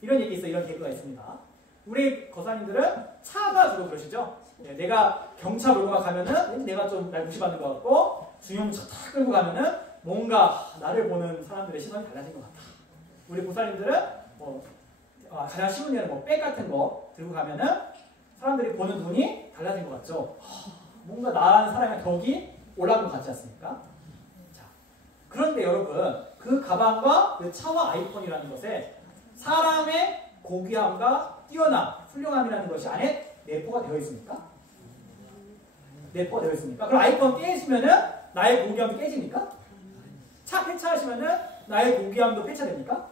이런 얘기 있어요. 이런 개그가 있습니다. 우리 거사님들은 차가 주로 그러시죠? 네, 내가 경차 몰고 가면은 내가 좀 날 무시받는 것 같고 중형차 탁 끌고 가면은 뭔가 나를 보는 사람들의 시선이 달라진 것 같다. 우리 보살님들은 가장 쉬운 예는 백 같은 거 들고 가면은 사람들이 보는 눈이 달라진 것 같죠? 뭔가 나라는 사람의 덕이 올라간 것 같지 않습니까? 자, 그런데 여러분 그 가방과 그 차와 아이폰이라는 것에 사람의 고귀함과 뛰어남, 훌륭함이라는 것이 안에 내포가 되어 있습니까? 내포가 되어 있습니까? 그럼 아이폰 깨지면은 나의 고귀함도 깨집니까? 차 폐차하시면은 나의 고귀함도 폐차됩니까?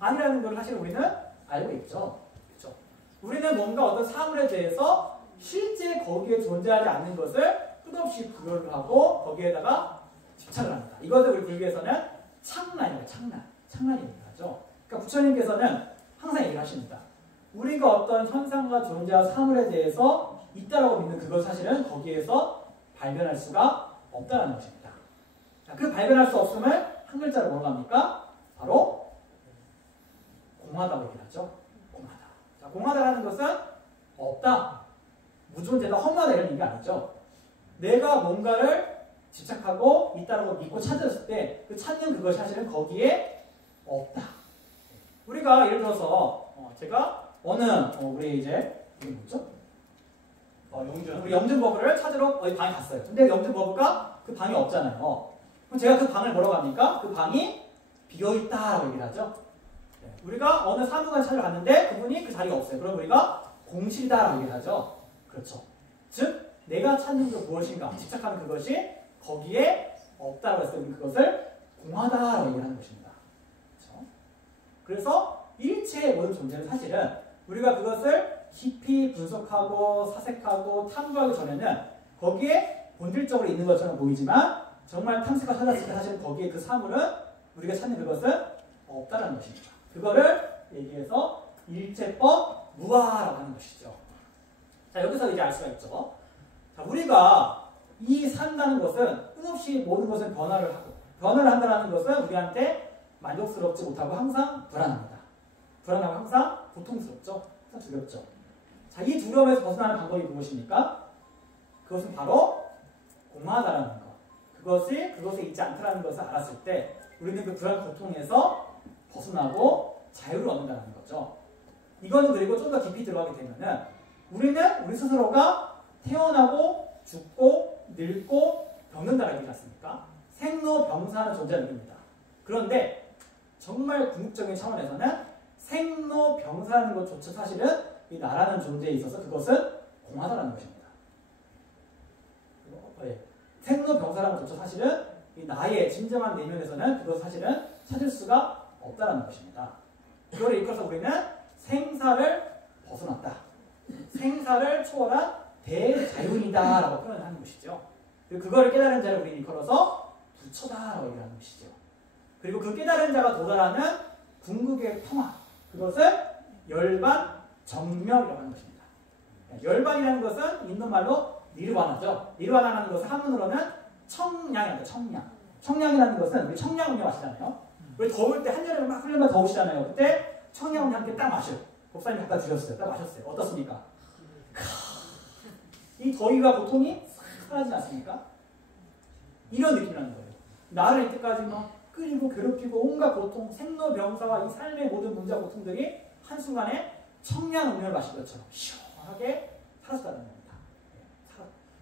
아니라는 걸 사실 우리는 알고 있죠. 그렇죠? 우리는 뭔가 어떤 사물에 대해서 실제 거기에 존재하지 않는 것을 끝없이 부여를 하고 거기에다가 집착을 합니다. 이것을 우리 불교에서는 창란이에요. 창란입니다. 그러니까 부처님께서는 항상 얘기를 하십니다. 우리가 어떤 현상과 존재와 사물에 대해서 있다라고 믿는 그것 사실은 거기에서 발견할 수가 없다는 것입니다. 그 발견할 수 없음을 한 글자로 뭐라고 합니까? 바로 공하다고 얘기를 하죠. 공하다. 자, 공하다라는 것은 없다, 무존재다, 험하다 이런 얘기가 아니죠. 내가 뭔가를 집착하고 있다라고 믿고 찾았을 때 그 찾는 그것이 사실은 거기에 없다. 우리가 예를 들어서 제가 어느 우리 이제 이게 뭐죠? 우리 영등버브를 찾으러 어디 방에 갔어요. 근데 영등버브가 그 방에 없잖아요. 그럼 제가 그 방을 뭐라고 합니까? 그 방이 비어있다라고 얘기를 하죠. 네. 우리가 어느 사무관을 찾으러 갔는데 그분이 그 자리가 없어요. 그럼 우리가 공실이다라고 얘기를 하죠. 그렇죠. 즉 내가 찾는 게 무엇인가 집착하는 그것이 거기에 없다고 했을 때 우리는 그것을 공하다라고 얘기를 하는 것입니다. 그렇죠? 그래서 일체의 모든 존재는 사실은 우리가 그것을 깊이 분석하고 사색하고 탐구하기 전에는 거기에 본질적으로 있는 것처럼 보이지만 정말 탐색과 찾았을 때 사실 거기에 그 사물은 우리가 찾는 그것은 없다는 것입니다. 그거를 얘기해서 일체법 무아라고 하는 것이죠. 자, 여기서 이제 알 수가 있죠. 자, 우리가 이 산다는 것은 끝없이 모든 것을 변화를 한다는 것은 우리한테 만족스럽지 못하고 항상 불안합니다. 불안하고 항상 고통스럽죠. 항상 두렵죠. 자, 이 두려움에서 벗어나는 방법이 무엇입니까? 그것은 바로 공하다라는 것. 그것에 있지 않다라는 것을 알았을 때 우리는 그 불안 고통에서 벗어나고 자유를 얻는다는 거죠. 이거는 그리고 좀 더 깊이 들어가게 되면은 우리는 우리 스스로가 태어나고 죽고 늙고 병든다는 얘기지 않습니까? 생로병사하는 존재를 얘기합니다. 그런데 정말 궁극적인 차원에서는 생로병사하는 것조차 사실은 이 나라는 존재에 있어서 그것은 공하다라는 것입니다. 생로병사라는 것조차 사실은 이 나의 진정한 내면에서는 그것 사실은 찾을 수가 없다라는 것입니다. 그걸 일컬어서 우리는 생사를 벗어났다. 생사를 초월한 대자윤이다라고 표현을 하는 것이죠. 그리고 그거를 깨달은 자를 우리는 일컬어서 부처다라고 얘기하는 것이죠. 그리고 그 깨달은 자가 도달하는 궁극의 통화, 그것을 열반 정멸이라고 하는 것입니다. 열반이라는 것은 인도말로 니르바나죠. 니르바나라는 것은 한문으로는 청량이다. 청량. 청량이라는 것은 우리 청량음료 마시잖아요. 우리 더울 때 한여름에 막 흘려면 더우시잖아요. 그때 청량음료 함께 딱 마셔요. 목사님이 갖다 드셨어요. 딱 마셨어요. 어떻습니까? 이 더위가 고통이 사라지지 않습니까? 이런 느낌이라는 거예요. 나를 이때까지 막 끓이고 괴롭히고 온갖 고통, 생로병사와 이 삶의 모든 문제와 고통들이 한순간에 청량음료를 마신 것처럼 시원하게 사라졌다는 겁니다.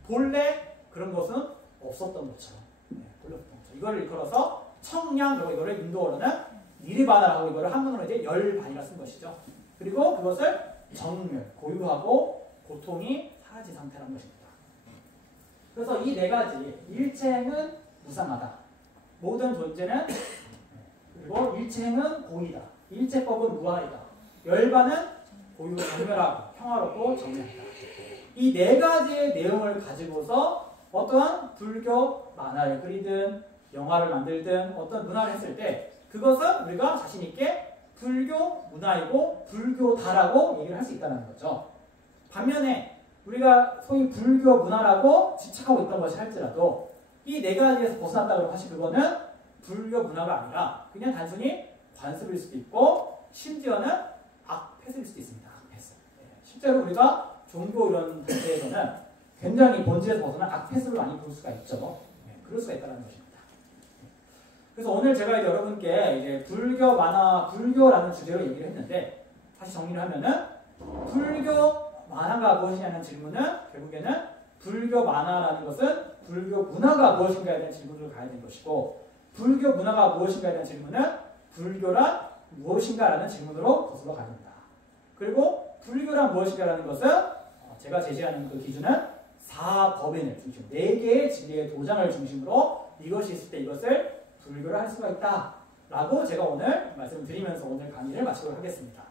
본래 그런 것은 없었던 것처럼. 본래 없었던 것처럼. 이거를 일컬어서 청량, 그리고 이거를 인도어로는 니르바나라고 이거를 한문으로 이제 열반이라 쓴 것이죠. 그리고 그것을 정멸, 고유하고 고통이 사라진 상태라는 것입니다. 그래서 이 네 가지, 일체행은 무상하다. 모든 존재는, 그리고 일체행은 고이다. 일체법은 무아이다. 열반은 고유, 정멸하고 평화롭고 정멸하다. 이 네 가지의 내용을 가지고서 어떠한 불교 만화를 그리든 영화를 만들든 어떤 문화를 했을 때 그것은 우리가 자신 있게 불교 문화이고 불교다라고 얘기를 할 수 있다는 거죠. 반면에 우리가 소위 불교 문화라고 집착하고 있던 것이 할지라도 이 네 가지에서 벗어났다고 하면 사실 그거는 불교 문화가 아니라 그냥 단순히 관습일 수도 있고 심지어는 악패습일 수도 있습니다. 악패습. 실제로 우리가 종교 이런 단체에서는 굉장히 본질에서 벗어난 악패습을 많이 볼 수가 있죠. 그럴 수가 있다는 것입니다. 그래서 오늘 제가 이제 여러분께 이제 불교 만화, 불교라는 주제로 얘기를 했는데 다시 정리를 하면은 불교 만화가 무엇이냐는 질문은 결국에는 불교 만화라는 것은 불교 문화가 무엇인가에 대한 질문으로 가야 되는 것이고 불교 문화가 무엇인가에 대한 질문은 불교란 무엇인가라는 질문으로 거슬러 가야 됩니다. 그리고 불교란 무엇인가라는 것은 제가 제시하는 그 기준은 4법인을 중심, 4개의 진리의 도장을 중심으로 이것이 있을 때 이것을 불교를 할 수가 있다라고 제가 오늘 말씀을 드리면서 오늘 강의를 마치도록 하겠습니다.